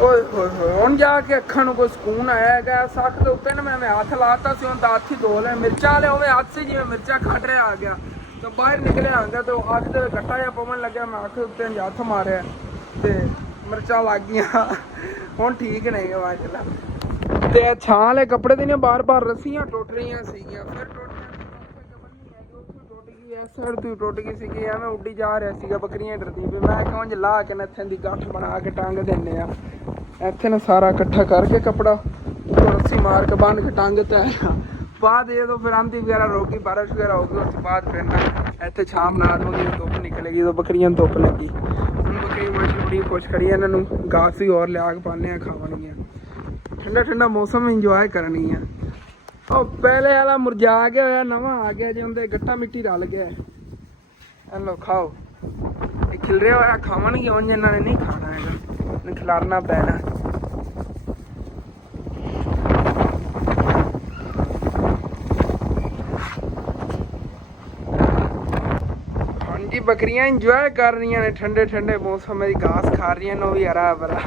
ਓਏ ਹੋਏ ਹੋਏ, ਹੁਣ ਜਾ ਕੇ ਅੱਖਾਂ ਨੂੰ ਕੋਈ ਸਕੂਨ ਆਇਆ ਹੈਗਾ। ਇਸ ਅੱਖ ਦੇ ਉੱਤੇ ਨਾ ਮੈਂ ਹੱਥ ਲਾਤਾ ਸੀ, ਹੁਣ ਤਾਂ ਹੱਥ ਹੀ ਧੋ ਲੈ। ਮਿਰਚਾਂ ਵਾਲੇ ਉਵੇਂ ਹੱਥ ਸੀ ਜਿਵੇਂ ਮਿਰਚਾਂ ਕੱਢ ਰਿਹਾ ਆ ਗਿਆ, ਤਾਂ ਬਾਹਰ ਨਿਕਲਿਆ ਆਂਦਾ ਤੇ ਉਹ ਅੱਖ ਦੇ ਗੱਟਾ ਜਿਹਾ ਪਵਨ ਲੱਗਿਆ। ਮੈਂ ਅੱਖ ਉੱਤੇ ਹੱਥ ਮਾਰਿਆ ਤੇ ਮਿਰਚਾਂ ਲੱਗ ਗਈਆਂ। ਹੁਣ ਠੀਕ ਨਹੀਂ ਹੈ ਮਾਸ਼ਾਅੱਲਾ। ਤੇ ਛਾਂ ਵਾਲੇ ਕੱਪੜੇ ਦੀ ਨੇ ਬਾਰ-ਬਾਰ ਰੱਸੀਆਂ ਟੁੱਟ ਰਹੀਆਂ ਸੀਗੀਆਂ, ਫਿਰ ਟੁੱਟ ਗਈ, ਇਸ ਸਾਈਡ ਤੋਂ ਟੁੱਟ ਗਈ ਸੀਗੀ। ਐਵੇਂ ਉੱਡੀ ਜਾ ਰਿਹਾ ਸੀਗਾ, ਬੱਕਰੀਆਂ ਡਰਦੀ ਵੀ। ਮੈਂ ਕਿਹਾ ਉਂਝ ਲਾ ਕੇ ਨਾ ਇੱਥੇ ਦੀ ਗੱਠ ਬਣਾ ਕੇ ਟੰਗ ਦਿੰਦੇ ਆ। ਇੱਥੇ ਨਾ ਸਾਰਾ ਇਕੱਠਾ ਕਰਕੇ ਕੱਪੜਾ ਰੱਸੀ ਮਾਰ ਕੇ ਬੰਨ ਕੇ ਟੰਗ ਤੇ ਆਇਆ। ਬਾਅਦ ਜਦੋਂ ਫਿਰ ਆਂਦੀ ਵਗੈਰਾ ਰੋਕੀ, ਬਾਰਿਸ਼ ਵਗੈਰਾ ਹੋ ਗਈ, ਉਸ ਤੋਂ ਬਾਅਦ ਫਿਰ ਨਾ ਇੱਥੇ ਛਾਂ ਬਣਾ ਦਵਾਂਗੀ, ਧੁੱਪ ਨਿਕਲੇਗੀ ਜਦੋਂ ਬੱਕਰੀਆਂ ਨੂੰ ਧੁੱਪ ਲੱਗੀ। ਹੁਣ ਬੱਕਰੀ ਮਾਸ਼ਾਅੱਲਾ ਬੜੀ ਖੁਸ਼ ਖੜੀ ਹੈ, ਇਹਨਾਂ ਨੂੰ ਘਾਸ ਵੀ ਹੋਰ ਲਿਆ ਕੇ ਪਾਉਂਦੇ ਆ, ਖਾਵਣਗੀਆਂ। ਠੰਡਾ ਠੰਡਾ ਮੌਸਮ ਇੰਜੋਏ ਕਰਨੀ ਆ। ਉਹ ਪਹਿਲੇ ਵਾਲਾ ਮੁਰਝਾ ਗਿਆ ਹੋਇਆ, ਨਵਾਂ ਆ ਗਿਆ ਜੇ ਉਹਦੇ ਗੱਟਾ ਮਿੱਟੀ ਰਲ ਗਿਆ। ਇਹ ਲੋ ਖਾਓ, ਇਹ ਖਿਲਰਿਆ ਹੋਇਆ ਖਾਵਣਗੇ, ਉਂਝ ਇਹਨਾਂ ਨੇ ਨਹੀਂ ਖਾਣਾ ਹੈਗਾ, ਖਿਲਾਰਨਾ ਪੈਣਾ। ਹਾਂਜੀ ਬੱਕਰੀਆਂ ਇੰਜੋਏ ਕਰ ਰਹੀਆਂ ਨੇ ਠੰਡੇ ਠੰਡੇ ਮੌਸਮ ਦੀ, ਘਾਸ ਖਾ ਰਹੀਆਂ ਨੇ, ਉਹ ਵੀ ਹਰਾ ਭਰਾ।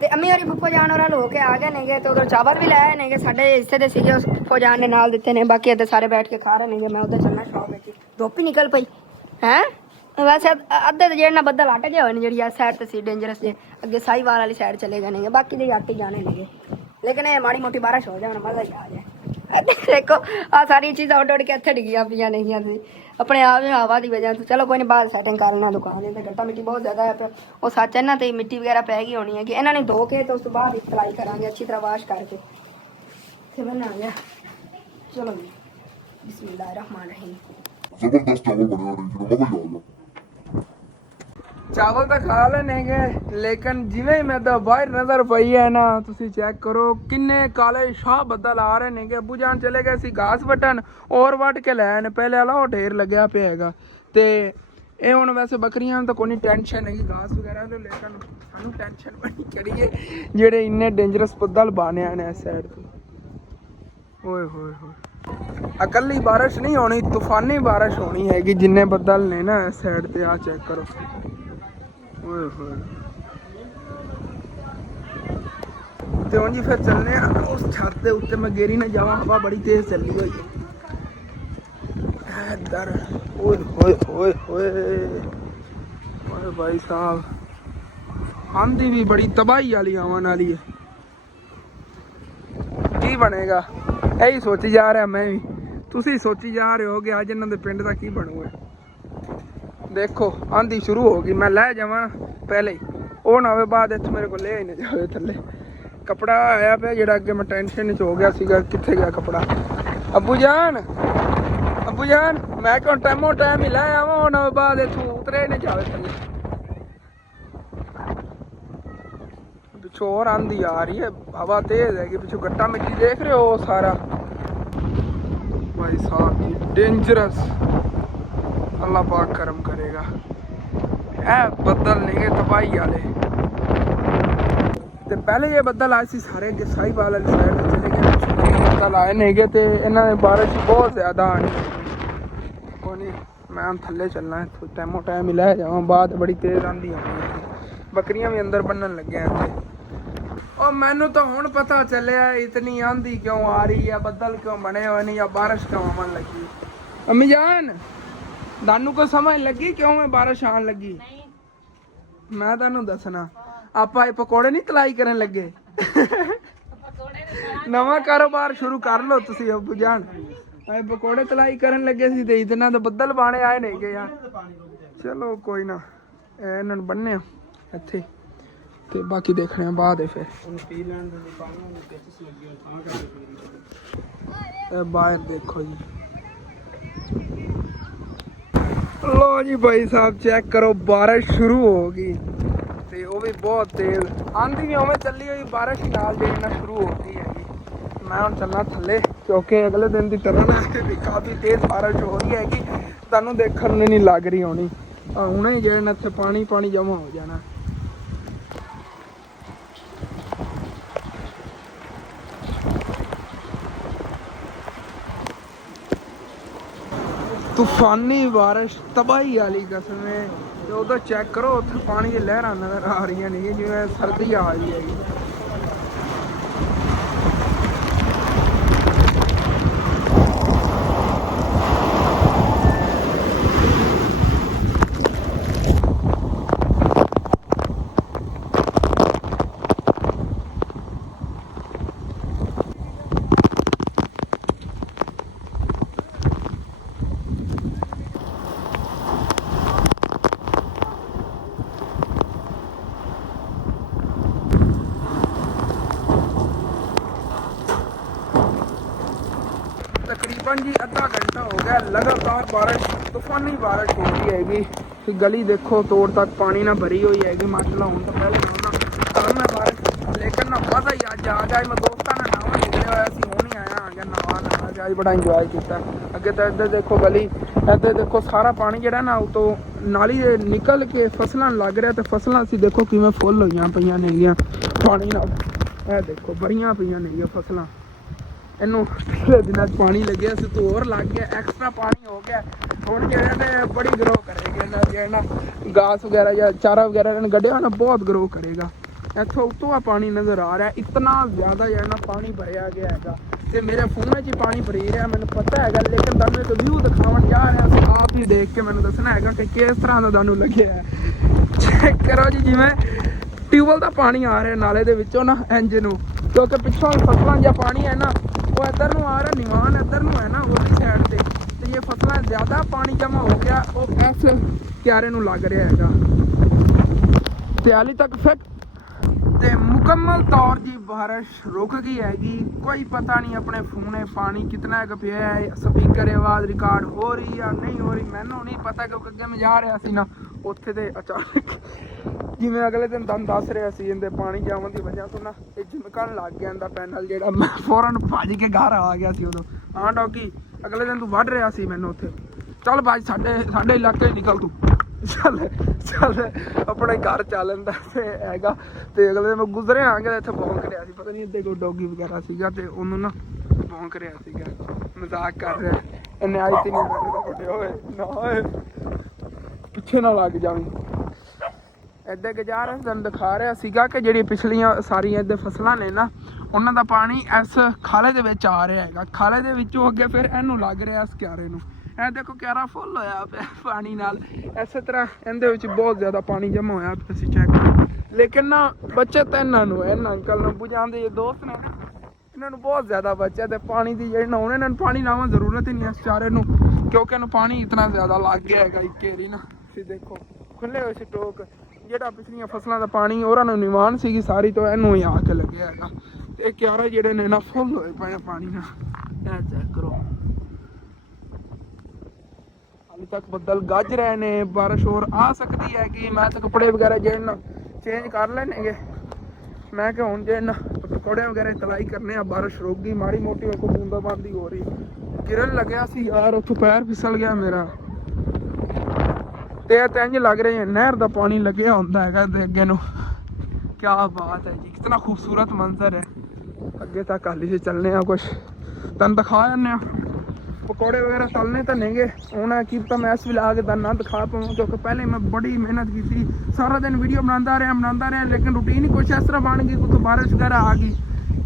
ਤੇ ਅੰਮੀ ਹੋਰੀ ਫੁੱਫੋ ਜਾਨ ਹੋਰਾਂ ਹੋ ਕੇ ਆ ਗਏ ਨੇਗੇ, ਤੇ ਉਧਰ ਚਾਵਲ ਵੀ ਲੈ ਆਏ ਨੇਗੇ, ਸਾਡੇ ਹਿੱਸੇ ਦੇ ਸੀਗੇ, ਉਸ ਫੁੱਫੋ ਜਾਨ ਨੇ ਨਾਲ ਦਿੱਤੇ ਨੇ। ਬਾਕੀ ਇੱਧਰ ਸਾਰੇ ਬੈਠ ਕੇ ਖਾ ਰਹੇ ਨੇਗੇ। ਮੈਂ ਉਧਰ ਚੱਲਣਾ ਸ਼ੌਪ ਵਿੱਚ, ਧੁੱਪ ਹੀ ਨਿਕਲ ਪਈ ਹੈ। ਵੈਸੇ ਅੱਧੇ ਤੇ ਜਿਹੜੇ ਨਾ ਬੱਦਲ ਹਟ ਗਏ ਹੋਏ ਨੇ, ਜਿਹੜੀ ਆ ਸਾਈਡ ਤੇ ਸੀ ਡੇਂਜਰਸ ਜੇ, ਅੱਗੇ ਸਾਈਵਾਲ ਵਾਲੀ ਸਾਈਡ ਚਲੇ ਗਏ ਨੇਗੇ, ਬਾਕੀ ਦੇ ਹਟ ਹੀ ਜਾਣੇ ਨੇਗੇ। ਲੇਕਿਨ ਇਹ ਮਾੜੀ ਮੋਟੀ ਬਾਰਿਸ਼ ਹੋ ਜਾਣ ਮਜ਼ਾ ਹੀ ਆ ਜਾਏ। ਦੇਖੋ ਆ ਸਾਰੀਆਂ ਚੀਜ਼ਾਂ ਉੱਡ ਉੱਡ ਕੇ ਇੱਥੇ ਡਿੱਗੀਆਂ ਪਈਆਂ ਨੇਗੀਆਂ ਸੀ ਆਪਣੇ ਆਪ ਹੀ ਹਵਾ ਦੀ ਵਜ੍ਹਾ ਤੋਂ। ਚਲੋ ਕੋਈ ਨਹੀਂ, ਬਾਹਰ ਸੈਟਿੰਗ ਕਰ ਲੈਣਾ ਦੁਕਾਨ ਤੇ। ਗੱਟਾ ਮਿੱਟੀ ਬਹੁਤ ਜ਼ਿਆਦਾ ਹੈ, ਉਹ ਸੱਚ ਇਹਨਾਂ ਤੇ ਮਿੱਟੀ ਵਗੈਰਾ ਪੈ ਗਈ ਹੋਣੀ ਹੈ ਕਿ ਇਹਨਾਂ ਨੇ ਧੋ ਕੇ ਤੇ ਉਸ ਤੋਂ ਬਾਅਦ ਸਲਾਈ ਕਰਾਂਗੇ ਅੱਛੀ ਤਰ੍ਹਾਂ ਵਾਸ਼ ਕਰਕੇ। ਤੇ ਬਣਾ ਗਿਆ। ਚਲੋ ਜੀ, ਬਿਸਮਿल्लाह रहमान रहीम। ਜ਼ਬਰਦਸਤ ਚਾਵਲ ਬਣੇ ਹੋਣੇ ਜਿਹਨੂੰ ਮਜ਼ਾ ਹੀ ਆ ਗਿਆ। ਚਾਵਲ ਤਾਂ ਖਾ ਲੈਣਗੇ, ਲੇਕਿਨ ਜਿਵੇਂ ਮੈਂ ਤਾਂ ਬਾਹਰ ਨਜ਼ਰ ਪਈ ਹੈ ਨਾ, ਤੁਸੀਂ ਚੈੱਕ ਕਰੋ ਕਿੰਨੇ ਕਾਲੇ ਸ਼ਾਹ ਬੱਦਲ ਆ ਰਹੇ ਨੇਗੇ। ਅੱਬੂ ਜਾਨ ਚਲੇ ਗਏ ਸੀ ਘਾਸ ਵੱਢਣ, ਔਰ ਵੱਢ ਕੇ ਲੈ ਆਏ ਨੇ। ਪਹਿਲੇ ਵਾਲਾ ਉਹ ਢੇਰ ਲੱਗਿਆ ਪਿਆ ਹੈਗਾ। ਤੇ ਇਹ ਹੁਣ ਵੈਸੇ ਬੱਕਰੀਆਂ ਨੂੰ ਤਾਂ ਕੋਈ ਟੈਨਸ਼ਨ ਹੈਗੀ ਘਾਸ ਵਗੈਰਾ ਤੋਂ, ਲੇਕਿਨ ਸਾਨੂੰ ਟੈਨਸ਼ਨ ਬਣੀ ਕਿਹੜੀ ਹੈ ਜਿਹੜੇ ਇੰਨੇ ਡੇਂਜਰਸ ਬੱਦਲ ਬਾਣਿਆ ਨੇ ਇਸ ਸਾਈਡ ਤੋਂ। ਓਏ ਹੋਏ ਹੋਏ, ਇਕੱਲੀ ਬਾਰਿਸ਼ ਨਹੀਂ ਹੋਣੀ, ਤੂਫਾਨੀ ਬਾਰਿਸ਼ ਹੋਣੀ ਹੈਗੀ ਜਿੰਨੇ ਬੱਦਲ ਨੇ ਨਾ ਇਸ ਸਾਈਡ ਤੇ। ਆ ਚੈੱਕ ਕਰੋ, ਓਏ ਹੋਏ। ਤੇ ਹੁਣ ਜੀ ਫਿਰ ਚੱਲਨੇ ਆ ਉਸ ਛੱਤ ਦੇ ਉੱਤੇ। ਮੈਂ ਗੇਰੀ ਨਾ ਜਾਵਾਂ, ਹਵਾ ਬੜੀ ਤੇਜ਼ ਚੱਲੀ ਹੋਈ ਹੈ ਇੱਧਰ। ਓਏ ਹੋਏ ਹੋਏ ਹੋਏ ਓਏ ਭਾਈ ਸਾਹਿਬ, ਆਂਦੀ ਵੀ ਬੜੀ ਤਬਾਹੀ ਵਾਲੀ ਆਉਣ ਵਾਲੀ ਹੈ। ਕੀ ਬਣੇਗਾ ਇਹੀ ਸੋਚੀ ਜਾ ਰਿਹਾ ਮੈਂ ਵੀ, ਤੁਸੀਂ ਸੋਚੀ ਜਾ ਰਹੇ ਹੋ ਕਿ ਅੱਜ ਇਹਨਾਂ ਦੇ ਪਿੰਡ ਦਾ ਕੀ ਬਣੂਗਾ। ਦੇਖੋ ਆਂਦੀ ਸ਼ੁਰੂ ਹੋ ਗਈ, ਮੈਂ ਲੈ ਜਾਵਾਂ ਪਹਿਲੇ ਹੀ, ਉਹ ਨਾ ਹੋਵੇ ਬਾਅਦ ਵਿੱਚ ਮੇਰੇ ਕੋਲ ਲੈ ਹੀ ਨਾ ਜਾਵੇ ਥੱਲੇ। ਕੱਪੜਾ ਆਇਆ ਪਿਆ ਜਿਹੜਾ ਅੱਗੇ ਮੈਂ ਟੈਨਸ਼ਨ 'ਚ ਹੋ ਗਿਆ ਸੀਗਾ, ਕਿੱਥੇ ਗਿਆ ਕੱਪੜਾ। ਅੱਬੂ ਜਾਨ, ਅੱਬੂ ਜਾਨ, ਮੈਂ ਕਿਹਾ ਟਾਈਮੋ ਟਾਈਮ ਹੀ ਲੈ ਆਵਾਂ, ਉਹ ਨਾ ਹੋਵੇ ਬਾਅਦ ਇੱਥੋਂ ਉਤਰੇ ਨਾ ਜਾਵੇ ਥੱਲੇ। ਪਿੱਛੋਂ ਹੋਰ ਆਂਦੀ ਆ ਰਹੀ ਹੈ, ਹਵਾ ਤੇਜ਼ ਹੈਗੀ, ਪਿੱਛੋਂ ਗੱਟਾ ਮਿੱਟੀ ਦੇਖ ਰਹੇ ਹੋ ਸਾਰਾ भाई साहब जी, डेंजरस। अल्लाह पाक करम करेगा। ਇਹ ਬੱਦਲ ਨੇਗੇ ਤਬਾਹੀ ਵਾਲੇ। ਤੇ ਪਹਿਲੇ ਇਹ ਬੱਦਲ ਆਏ ਸੀ ਸਾਰੇ ਸਾਈਵਾਲ ਵਾਲੀ ਸਾਈਡ ਤੇ ਚਲੇ ਗਏ, ਬੱਦਲ ਆਏ ਨੇਗੇ ਤੇ ਇਹਨਾਂ ਨੇ ਬਾਰਿਸ਼ ਬਹੁਤ ਜ਼ਿਆਦਾ ਆਣੀ। ਕੋਈ ਨਹੀਂ, ਮੈਂ ਹੁਣ ਥੱਲੇ ਚੱਲਣਾ ਇੱਥੋਂ, ਟਾਈਮੋ ਟਾਈਮ ਹੀ ਲੈ ਜਾਵਾਂ, ਬਾਅਦ ਬੜੀ ਤੇਜ਼ ਆਂਦੀ ਆਉਣੀ। ਬੱਕਰੀਆਂ ਵੀ ਅੰਦਰ ਬੰਨਣ ਲੱਗਿਆ ਇੱਥੇ। ਉਹ ਮੈਨੂੰ ਤਾਂ ਹੁਣ ਪਤਾ ਚੱਲਿਆ ਇਤਨੀ ਆਂधी ਕਿਉਂ ਆ ਰਹੀ ਹੈ, ਬੱਦਲ ਕਿਉਂ ਬਣੇ ਹੋਏ ਨੇ, ਜਾਂ ਬਾਰਿਸ਼ ਕਿਉਂ ਆਉਣ ਲੱਗੀ। ਅੰਮੀ ਜਾਨ, ਤੁਹਾਨੂੰ ਕੋਈ ਸਮਝ ਲੱਗੀ ਕਿਉਂ ਇਹ ਬਾਰਿਸ਼ ਆਉਣ ਲੱਗੀ? ਮੈਂ ਤੁਹਾਨੂੰ ਦੱਸਣਾ, ਆਪਾਂ ਇਹ ਪਕੌੜੇ ਨਹੀਂ ਤਲਾਈ ਕਰਨ ਲੱਗੇ। ਨਵਾਂ ਕਾਰੋਬਾਰ ਸ਼ੁਰੂ ਕਰ ਲਓ ਤੁਸੀਂ ਅੱਬੂ ਜਾਨ। ਇਹ ਪਕੌੜੇ ਤਲਾਈ ਕਰਨ ਲੱਗੇ ਸੀ ਤੇ ਇਤਨਾ ਤਾਂ ਬੱਦਲ ਬਾਣੇ ਆਏ ਨਹੀਂ ਗਏ ਯਾਰ। ਚਲੋ ਕੋਈ ਨਾ, ਇਹਨਾਂ ਨੂੰ ਬੰਨਿਆ ਇੱਥੇ ਤੇ ਬਾਕੀ ਦੇਖਣੇ ਆ ਬਾਅਦ ਹੈ। ਫਿਰ ਇਹ ਬਾਹਰ ਦੇਖੋ ਜੀ, लो जी भाई साहब चेक करो, बारिश शुरू हो गई ते वो भी बहुत तेज आंधी भी उवें चली हुई, बारिश नाल देखना शुरू हो गई है। मैं हुण चलना थल्ले क्योंकि अगले दिन की टर्न है भी काफ़ी तेज़ बारिश हो रही है, तुहानूं देखण नहीं लग रही होनी। हुणे ही जेड़े इत्थे पानी पानी जमा हो जाना। ਤੂਫਾਨੀ ਬਾਰਿਸ਼ ਤਬਾਹੀ ਵਾਲੀ ਕਸਮ ਹੈ। ਤੇ ਉਧਰ ਚੈੱਕ ਕਰੋ, ਉੱਥੇ ਪਾਣੀ ਦੀ ਲਹਿਰਾਂ ਨਜ਼ਰ ਆ ਰਹੀਆਂ ਨੇ ਜਿਵੇਂ ਸਰਦੀ ਆ ਰਹੀ ਹੈਗੀ। तकरीबन जी आधा घंटा हो गया लगातार बारिश, तूफानी बारिश हो रही हैगी। गली देखो तोड़ तक पानी ना भरी हुई हैगी माशाल्लाह। हूँ तो पहले ना बारिश, लेकिन ना मजा ही अज आ गया। मैं दोस्तों ने नावा निकले हुआ सी, हूँ ही आया आ गया नावा नहा के। अज बड़ा इंजॉय किया। अगे तो इधर देखो गली, इधर देखो सारा पानी जो ना तो नाली निकल के फसलों लग रहा। तो फसलों असी देखो किवें फुल हुई पईयां नेगियां पानी नाल। यह देखो भरियां पईयां नेगियां फसलों। इनू पिछले दिनों पानी लगे सी तो होर लग गया, एक्स्ट्रा पानी हो गया। हुण जेह्ड़ा बड़ी ग्रो करेगा जेह्ड़ा घास वगैरह या चारा वगैरह इन्हें गड्ढिया ना बहुत ग्रो करेगा। इत्थों उतों पानी नज़र आ रहा है, इतना ज़्यादा जेह्ड़ा पानी भरिया गया हैगा। ते मेरे फोन च पानी भरी रहा मैंने पता है, लेकिन तुहानूं एक व्यू दिखावन जा रहा, आप ही देख के मैंने दसना है कि किस तरह का तुहानूं लगे है। चेक करो जी, जिवें ट्यूबवेल का पानी आ रहा नाले दे विचों ना इंज नूं, क्योंकि पिछों फसलों जो पानी है ना वो इधर नूं आ रहा, निवान इधर नूं है ना उधरी साइड से। तो ये फसलें ज़्यादा पानी जमा हो गया, वो इस क्यारे नूं लग रहा हैगा। ते हाली तक फिर ते मुकम्मल तौर की बारिश रुक गई हैगी। कोई पता नहीं अपने फोने पानी कितना है पिया है, स्पीकर आवाज़ रिकॉर्ड हो रही या नहीं हो रही मैनू नहीं पता, क्योंकि अगे मैं जा रहा सी ना उत्थे ते अचानक जिवें अगले दिन तुहानूं दस रहा सी इहदे पानी जावन की वजह तो ना ये झिमकण लग गया इंदा पैनल जिहड़ा। मैं फौरन भज के घर आ गया सी उदों। हाँ डॉगी, अगले दिन तू वढ़ रहा सी मैनूं उत्थे, चल भाई साडे इलाके निकल तू, चल चल अपने घर चलन दा हैगा। ते अगले दिन मैं गुजरे आ गया, इत्थे भौंक रहा सी, पता नहीं इत्थे कोई डॉगी वगैरह सीगा ते उन्होंने ना भौंक रहा सीगा, मजाक कर रहा। इन्हें आई थी नहीं होए ना पिछे ना लग जावी। इधर गुजार तुहानूं दिखा रहा सीगा कि जिहड़ी पिछलियां सारियां इधर फसलां ने ना उन्हां दा पानी इस खाले दे विच आ रहा हैगा। खाले दे विचों अगे फिर इहनूं लग रहा इस क्यारे नूं। ਇਹ देखो क्यारा फुल होया पिया पानी नाल। इस तरह इहदे विच बहुत ज़्यादा पानी जमा होया पिया सी चेक। लेकिन ना बचत इन्हां नूं इन्हां अंकल नूं बुझांदे ये दोस्त ने ना इन्हां नूं बहुत ज़्यादा बचत है पानी की। जिहड़ी ना हुण इन्हां नूं पानी लावन जरूरत ही नहीं इस चारे नूं, क्योंकि इन्हूं पानी इतना ज़्यादा लग गया हैगा इक एरी ना। फिर देखो खुले हुए स्टोक ਜਿਹੜਾ ਪਿਛਲੀਆਂ ਫਸਲਾਂ ਦਾ ਪਾਣੀ ਉਹਨਾਂ ਨੂੰ ਨਿਵਾਨ ਸੀਗੀ ਸਾਰੀ, ਤੋਂ ਇਹਨੂੰ ਹੀ ਆ ਕੇ ਲੱਗਿਆ ਹੈਗਾ। ਤੇ ਕਿਆਰੇ ਜਿਹੜੇ ਨੇ ਨਾ ਫੁੱਲ ਹੋਏ ਪਏ ਪਾਣੀ ਨਾਲ। ਇਹ ਚੈੱਕ ਕਰੋ, ਹਾਲੇ ਤੱਕ ਬੱਦਲ ਗੱਜ ਰਹੇ ਨੇ, ਬਾਰਿਸ਼ ਹੋਰ ਆ ਸਕਦੀ ਹੈ ਕਿ ਮੈਂ ਤਾਂ ਕੱਪੜੇ ਵਗੈਰਾ ਜਿਹੜੇ ਨਾ ਚੇਂਜ ਕਰ ਲੈਣਗੇ। ਮੈਂ ਕਿ ਹੁਣ ਜੇ ਨਾ ਪਕੌੜੇ ਵਗੈਰਾ ਤਲਾਈ ਕਰਨੇ ਆ, ਬਾਰਿਸ਼ ਰੁਕ ਗਈ ਮਾੜੀ ਮੋਟੀ, ਵੇਖੋ ਬੂੰਦਾਬਾਂਦੀ ਹੋ ਰਹੀ। ਗਿਰਨ ਲੱਗਿਆ ਸੀ ਯਾਰ, ਉੱਥੋਂ ਪੈਰ ਫਿਸਲ ਗਿਆ ਮੇਰਾ। ਤੇ ਇੰਜ ਲੱਗ ਰਿਹਾ ਹੈ ਨਹਿਰ ਦਾ ਪਾਣੀ ਲੱਗਿਆ ਹੁੰਦਾ ਹੈਗਾ ਤੇ ਅੱਗੇ ਨੂੰ। क्या बात है जी, कितना खूबसूरत मंजर है। अगे तक हाली से चलने कुछ तुम दिखा जाने पकौड़े वगैरह तलने तो नहीं गए हूँ की तो मैं इस विलाग का ना दिखा पाऊँ, क्योंकि पहले मैं बड़ी मेहनत की थी, सारा दिन वीडियो बनाता रहा, लेकिन रूटीन ही कुछ इस तरह बन गई, कुछ बारिश वगैरह आ गई।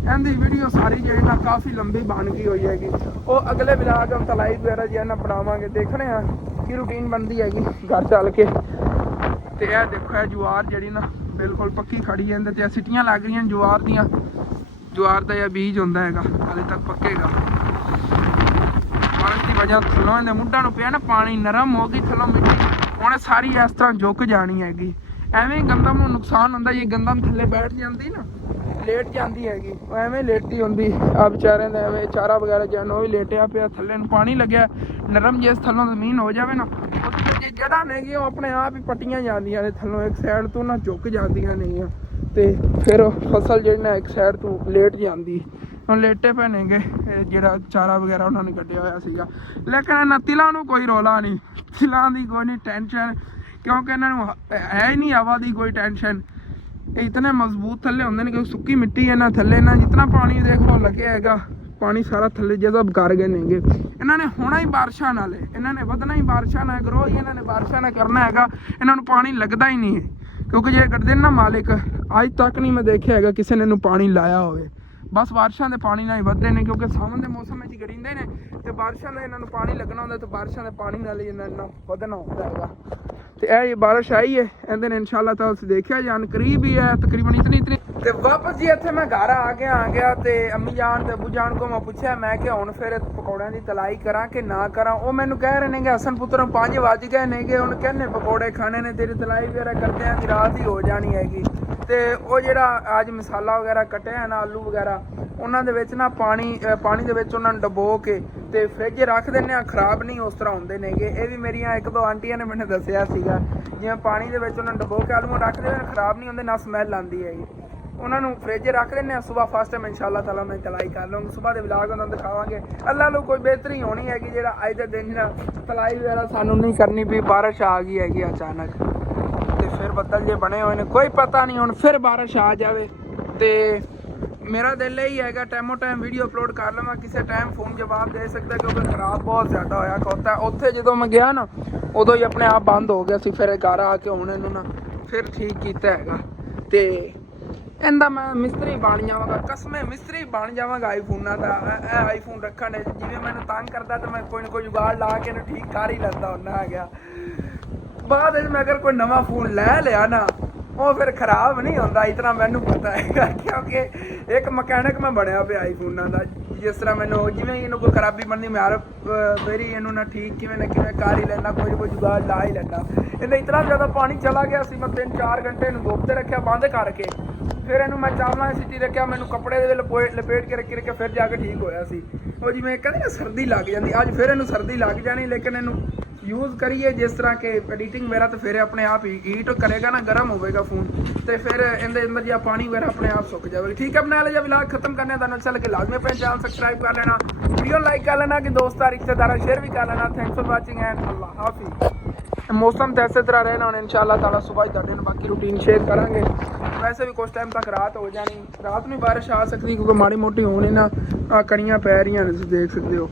इनकी वीडियो सारी जो है ना काफ़ी लंबी बन गई हुई हैगी। वो अगले विलाग हम तलाई वगैरह जो है ना बनावांगे, देखने की रूटीन बनती हैगी घर चल के। तो यह देखो है जवार जी ना बिल्कुल पक्की खड़ी है, तो सिटियां लग रही जवार दियाँ। जवार का यह बीज होंदा हैगा, हाले तक पक्केगा। बारिश की वजह थलों इन्हें मुड्ढां नूं पिया ना पानी, नरम हो गई थलों मिट्टी, हुण सारी इस तरह झुक जानी हैगी। एवें गंदम नूं नुकसान होंदा, जे गंदम थल्ले बैठ जाती ना लेट जाती हैगी, एवें लेटी होंदी। आ बेचारे ने एवें चारा वगैरह जैन वो भी लेटिया पिया, थल्ले नूं पानी लग्या नरम, जिस थल्लों जमीन हो जाए ना जड़ा नहीं अपने आप ही पट्टियां जांदियां ने थल्लों, एक साइड तो ना झुक जांदियां नहीं, तो फिर फसल जी ना एक साइड तो लेट जाती। हम लेटे पे नेगे जो चारा वगैरह उन्होंने कढ़िया होया सीगा, लेकिन इन्हां तिलां नूं कोई रौला नहीं, तिलां दी कोई नहीं टेंशन, क्योंकि इन्हां नूं है ही नहीं हवा की कोई टेंशन। इतने मजबूत थल्ले होंदे ने कि सुक्की मिट्टी है ना थल्ले ना, जितना पानी देख लो लगे हैगा ਪਾਣੀ ਸਾਰਾ ਥੱਲੇ ਜਜ਼ਬ ਕਰ ਗਏ ਨੇਗੇ। ਇਹਨਾਂ ਨੇ ਹੋਣਾ ਹੀ ਬਾਰਿਸ਼ਾਂ ਨਾਲ ਹੈ, ਇਹਨਾਂ ਨੇ ਵਧਣਾ ਹੀ ਬਾਰਿਸ਼ਾਂ ਨਾਲ, ਗਰੋ ਹੀ ਇਹਨਾਂ ਨੇ ਬਾਰਿਸ਼ਾਂ ਨਾਲ ਕਰਨਾ ਹੈਗਾ। ਇਹਨਾਂ ਨੂੰ ਪਾਣੀ ਲੱਗਦਾ ਹੀ ਨਹੀਂ ਹੈ, ਕਿਉਂਕਿ ਜਿਹੜੇ ਕਰਦੇ ਨੇ ਨਾ ਮਾਲਿਕ, ਅੱਜ ਤੱਕ ਨਹੀਂ ਮੈਂ ਦੇਖਿਆ ਹੈਗਾ ਕਿਸੇ ਨੇ ਇਹਨੂੰ ਪਾਣੀ ਲਾਇਆ ਹੋਵੇ। ਬਸ ਬਾਰਿਸ਼ਾਂ ਦੇ ਪਾਣੀ ਨਾਲ ਹੀ ਵੱਧਦੇ ਨੇ, ਕਿਉਂਕਿ ਸਾਵਣ ਦੇ ਮੌਸਮ ਵਿੱਚ ਗੜੀਂਦੇ ਨੇ ਤੇ ਬਾਰਿਸ਼ਾਂ ਦਾ ਇਹਨਾਂ ਨੂੰ ਪਾਣੀ ਲੱਗਣਾ ਹੁੰਦਾ ਤੇ ਬਾਰਿਸ਼ਾਂ ਦੇ ਪਾਣੀ ਨਾਲ ਹੀ ਇਹਨਾਂ ਨੂੰ ਵਧਣਾ ਹੁੰਦਾ ਹੈਗਾ। ਤੇ ਇਹ ਬਾਰਿਸ਼ ਆਈ ਹੈ, ਇਹਦੇ ਨੇ ਇਨਸ਼ਾਅੱਲਾ ਤਾਲਾ ਤੁਸੀਂ ਦੇਖਿਆ ਜਾਨ ਕਰੀਬ ਹੀ ਹੈ ਤਕਰੀਬਨ ਇਤਨੀ ਤੇ ਵਾਪਸ ਜੀ ਇੱਥੇ ਮੈਂ ਘਰ ਆ ਗਿਆ ਤੇ ਅੰਮੀ ਜਾਨ ਤੇ ਅਬੂ ਜਾਨ ਕੋ ਮੈਂ ਪੁੱਛਿਆ, ਮੈਂ ਕਿ ਹੁਣ ਫਿਰ ਪਕੌੜਿਆਂ ਦੀ ਤਲਾਈ ਕਰਾਂ ਕਿ ਨਾ ਕਰਾਂ। ਉਹ ਮੈਨੂੰ ਕਹਿ ਰਹੇ ਨੇ ਕਿ ਹਸਨ ਪੁੱਤਰ 5 ਵੱਜ ਗਏ ਨੇਗੇ, ਹੁਣ ਕਹਿੰਨੇ ਪਕੌੜੇ ਖਾਣੇ ਨੇ, ਤੇਰੀ ਤਲਾਈ ਵਗੈਰਾ ਕਰਦੇ ਆਂ ਦੀ ਰਾਤ ਹੀ ਹੋ ਜਾਣੀ ਹੈਗੀ। ਤੇ ਉਹ ਜਿਹੜਾ ਅੱਜ ਮਸਾਲਾ ਵਗੈਰਾ ਕੱਟਿਆ ਨਾ ਆਲੂ ਵਗੈਰਾ, ਉਹਨਾਂ ਦੇ ਵਿੱਚ ਨਾ ਪਾਣੀ ਦੇ ਵਿੱਚ ਉਹਨਾਂ ਨੂੰ ਡਬੋ ਕੇ ਤੇ ਫ੍ਰਿਜ ਰੱਖ ਦਿੰਦੇ ਆ, ਖਰਾਬ ਨਹੀਂ ਉਸ ਤਰ੍ਹਾਂ ਹੁੰਦੇ ਨੇਗੇ। ਇਹ ਵੀ ਮੇਰੀਆਂ 1-2 ਆਂਟੀਆਂ ਨੇ ਮੈਨੂੰ ਦੱਸਿਆ ਸੀਗਾ, ਜਿਵੇਂ ਪਾਣੀ ਦੇ ਵਿੱਚ ਉਹਨਾਂ ਨੂੰ ਡਬੋ ਕੇ ਆਲੂ ਰੱਖ ਦਿੰਦੇ, ਖਰਾਬ ਨਹੀਂ ਹੁੰਦੇ, ਨਾ ਸਮੈਲ ਆਉਂਦੀ ਹੈਗੀ। ਉਹਨਾਂ ਨੂੰ ਫ੍ਰਿਜ ਰੱਖ ਦਿੰਦੇ ਆ, ਸਵੇਰ ਫਸਟ ਟਾਈਮ ਇਨਸ਼ਾਅੱਲਾ ਤਾਲਾ ਮੈਂ ਤਲਾਈ ਕਰ ਲਵਾਂਗਾ, ਸਵੇਰ ਦੇ ਵਲੌਗ ਉਹਨਾਂ ਨੂੰ ਦਿਖਾਵਾਂਗੇ। ਅੱਲਾ ਨੂੰ ਕੋਈ ਬਿਹਤਰੀ ਹੋਣੀ ਹੈਗੀ, ਜਿਹੜਾ ਅੱਜ ਦੇ ਦਿਨ ਤਲਾਈ ਵਗੈਰਾ ਸਾਨੂੰ ਨਹੀਂ ਕਰਨੀ ਪਈ। ਬਾਰਿਸ਼ ਆ ਗਈ ਹੈਗੀ ਅਚਾਨਕ ਤੇ ਫਿਰ ਬੱਦਲ ਜੇ ਬਣੇ ਹੋਏ ਨੇ, ਕੋਈ ਪਤਾ ਨਹੀਂ ਹੁਣ ਫਿਰ ਬਾਰਿਸ਼ ਆ ਜਾਵੇ। ਤੇ ਮੇਰਾ ਦਿਲ ਇਹੀ ਹੈਗਾ ਟਾਈਮੋ ਟਾਈਮ ਵੀਡੀਓ ਅਪਲੋਡ ਕਰ ਲਵਾਂ, ਕਿਸੇ ਟਾਈਮ ਫੋਨ ਜਵਾਬ ਦੇ ਸਕਦਾ, ਕਿਉਂਕਿ ਖਰਾਬ ਬਹੁਤ ਜ਼ਿਆਦਾ ਹੋਇਆ ਖੋਤਾ। ਉੱਥੇ ਜਦੋਂ ਮੈਂ ਗਿਆ ਨਾ ਉਦੋਂ ਹੀ ਆਪਣੇ ਆਪ ਬੰਦ ਹੋ ਗਿਆ ਸੀ, ਫਿਰ ਘਰ ਆ ਕੇ ਹੁਣ ਇਹਨੂੰ ਨਾ ਫਿਰ ਠੀਕ ਕੀਤਾ ਹੈਗਾ। ਤੇ ਇਹਦਾ ਮੈਂ ਮਿਸਤਰੀ ਬਣ ਜਾਵਾਂਗਾ, ਕਸਮੇ ਮਿਸਤਰੀ ਬਣ ਜਾਵਾਂਗਾ ਆਈਫੋਨਾਂ ਦਾ। ਇਹ ਆਈਫੋਨ ਰੱਖਣ ਜਿਵੇਂ ਮੈਨੂੰ ਤੰਗ ਕਰਦਾ ਤਾਂ ਮੈਂ ਕੋਈ ਨਾ ਕੋਈ ਜੁਗਾੜ ਲਾ ਕੇ ਇਹਨੂੰ ਠੀਕ ਕਰ ਹੀ ਲੈਂਦਾ ਹੁੰਦਾ ਹੈਗਾ। ਬਾਅਦ ਵਿੱਚ ਮੈਂ ਅਗਰ ਕੋਈ ਨਵਾਂ ਫੋਨ ਲੈ ਲਿਆ ਨਾ, ਉਹ ਫਿਰ ਖਰਾਬ ਨਹੀਂ ਹੁੰਦਾ, ਇਤਨਾ ਮੈਨੂੰ ਪਤਾ ਹੈਗਾ, ਕਿਉਂਕਿ ਇੱਕ ਮਕੈਨਿਕ ਮੈਂ ਬਣਿਆ ਪਿਆ ਆਈਫੋਨਾਂ ਦਾ। ਜਿਸ ਤਰ੍ਹਾਂ ਮੈਨੂੰ ਜਿਵੇਂ ਇਹਨੂੰ ਕੋਈ ਖਰਾਬੀ ਬਣਦੀ, ਮੈਂ ਹਰ ਵਾਰੀ ਇਹਨੂੰ ਨਾ ਠੀਕ ਕਿਵੇਂ ਨਾ ਕਿਵੇਂ ਕਰ ਹੀ ਲੈਂਦਾ, ਕੋਈ ਨਾ ਕੋਈ ਜੁਗਾੜ ਲਾ ਹੀ ਲੈਂਦਾ। ਇਹਦਾ ਇਤਨਾ ਜ਼ਿਆਦਾ ਪਾਣੀ ਚਲਾ ਗਿਆ ਸੀ, ਮੈਂ 3-4 ਘੰਟੇ ਇਹਨੂੰ ਧੁੱਪ ਤੇ ਰੱਖਿਆ ਬੰਦ ਕਰਕੇ, ਫਿਰ ਇਹਨੂੰ ਮੈਂ ਚਾਵਲਾਂ ਦੀ ਸਿੱਟੀ ਰੱਖਿਆ, ਮੈਨੂੰ ਕੱਪੜੇ ਦੇ ਲਪੇਟ ਕੇ ਰੱਖੀ ਫਿਰ ਜਾ ਕੇ ਠੀਕ ਹੋਇਆ ਸੀ। ਉਹ ਜਿਵੇਂ ਕਹਿੰਦੇ ਨਾ ਸਰਦੀ ਲੱਗ ਜਾਂਦੀ, ਅੱਜ ਫਿਰ ਇਹਨੂੰ ਸਰਦੀ ਲੱਗ ਜਾਣੀ, ਲੇਕਿਨ ਇਹਨੂੰ ਯੂਜ਼ ਕਰੀਏ ਜਿਸ ਤਰ੍ਹਾਂ ਕਿ ਐਡੀਟਿੰਗ ਵਗੈਰਾ, ਤਾਂ ਫਿਰ ਆਪਣੇ ਆਪ ਹੀ ਹੀਟ ਕਰੇਗਾ ਨਾ, ਗਰਮ ਹੋਵੇਗਾ ਫੋਨ, ਤੇ ਫਿਰ ਇਹਦੇ ਅੰਦਰ ਜਾਂ ਪਾਣੀ ਵਗੈਰਾ ਆਪਣੇ ਆਪ ਸੁੱਕ ਜਾਵੇਗਾ। ਠੀਕ ਹੈ, ਆਪਣੇ ਵਾਲੇ ਜब ਵਲੌਗ ਖਤਮ करने ਤੁਹਾਨੂੰ अच्छा लगे लाजमी अपने चैनल सब्सक्राइब कर लेना, वीडियो लाइक कर लेना, कि दोस्तां रिश्तेदारां शेयर भी कर लेना। थैंक्स फॉर वाचिंग एंड अल्लाह हाफिज़। मौसम तो इस तरह रहना ਹੁਣ इंशाअल्लाह ताला सुबह ही दिन बाकी रूटीन शेयर करांगे। वैसे भी कुछ टाइम तक रात हो जानी, रात में बारिश आ सकती क्योंकि माड़ी मोटी होने ना कणियां पै रही हैं, देख सकते हो।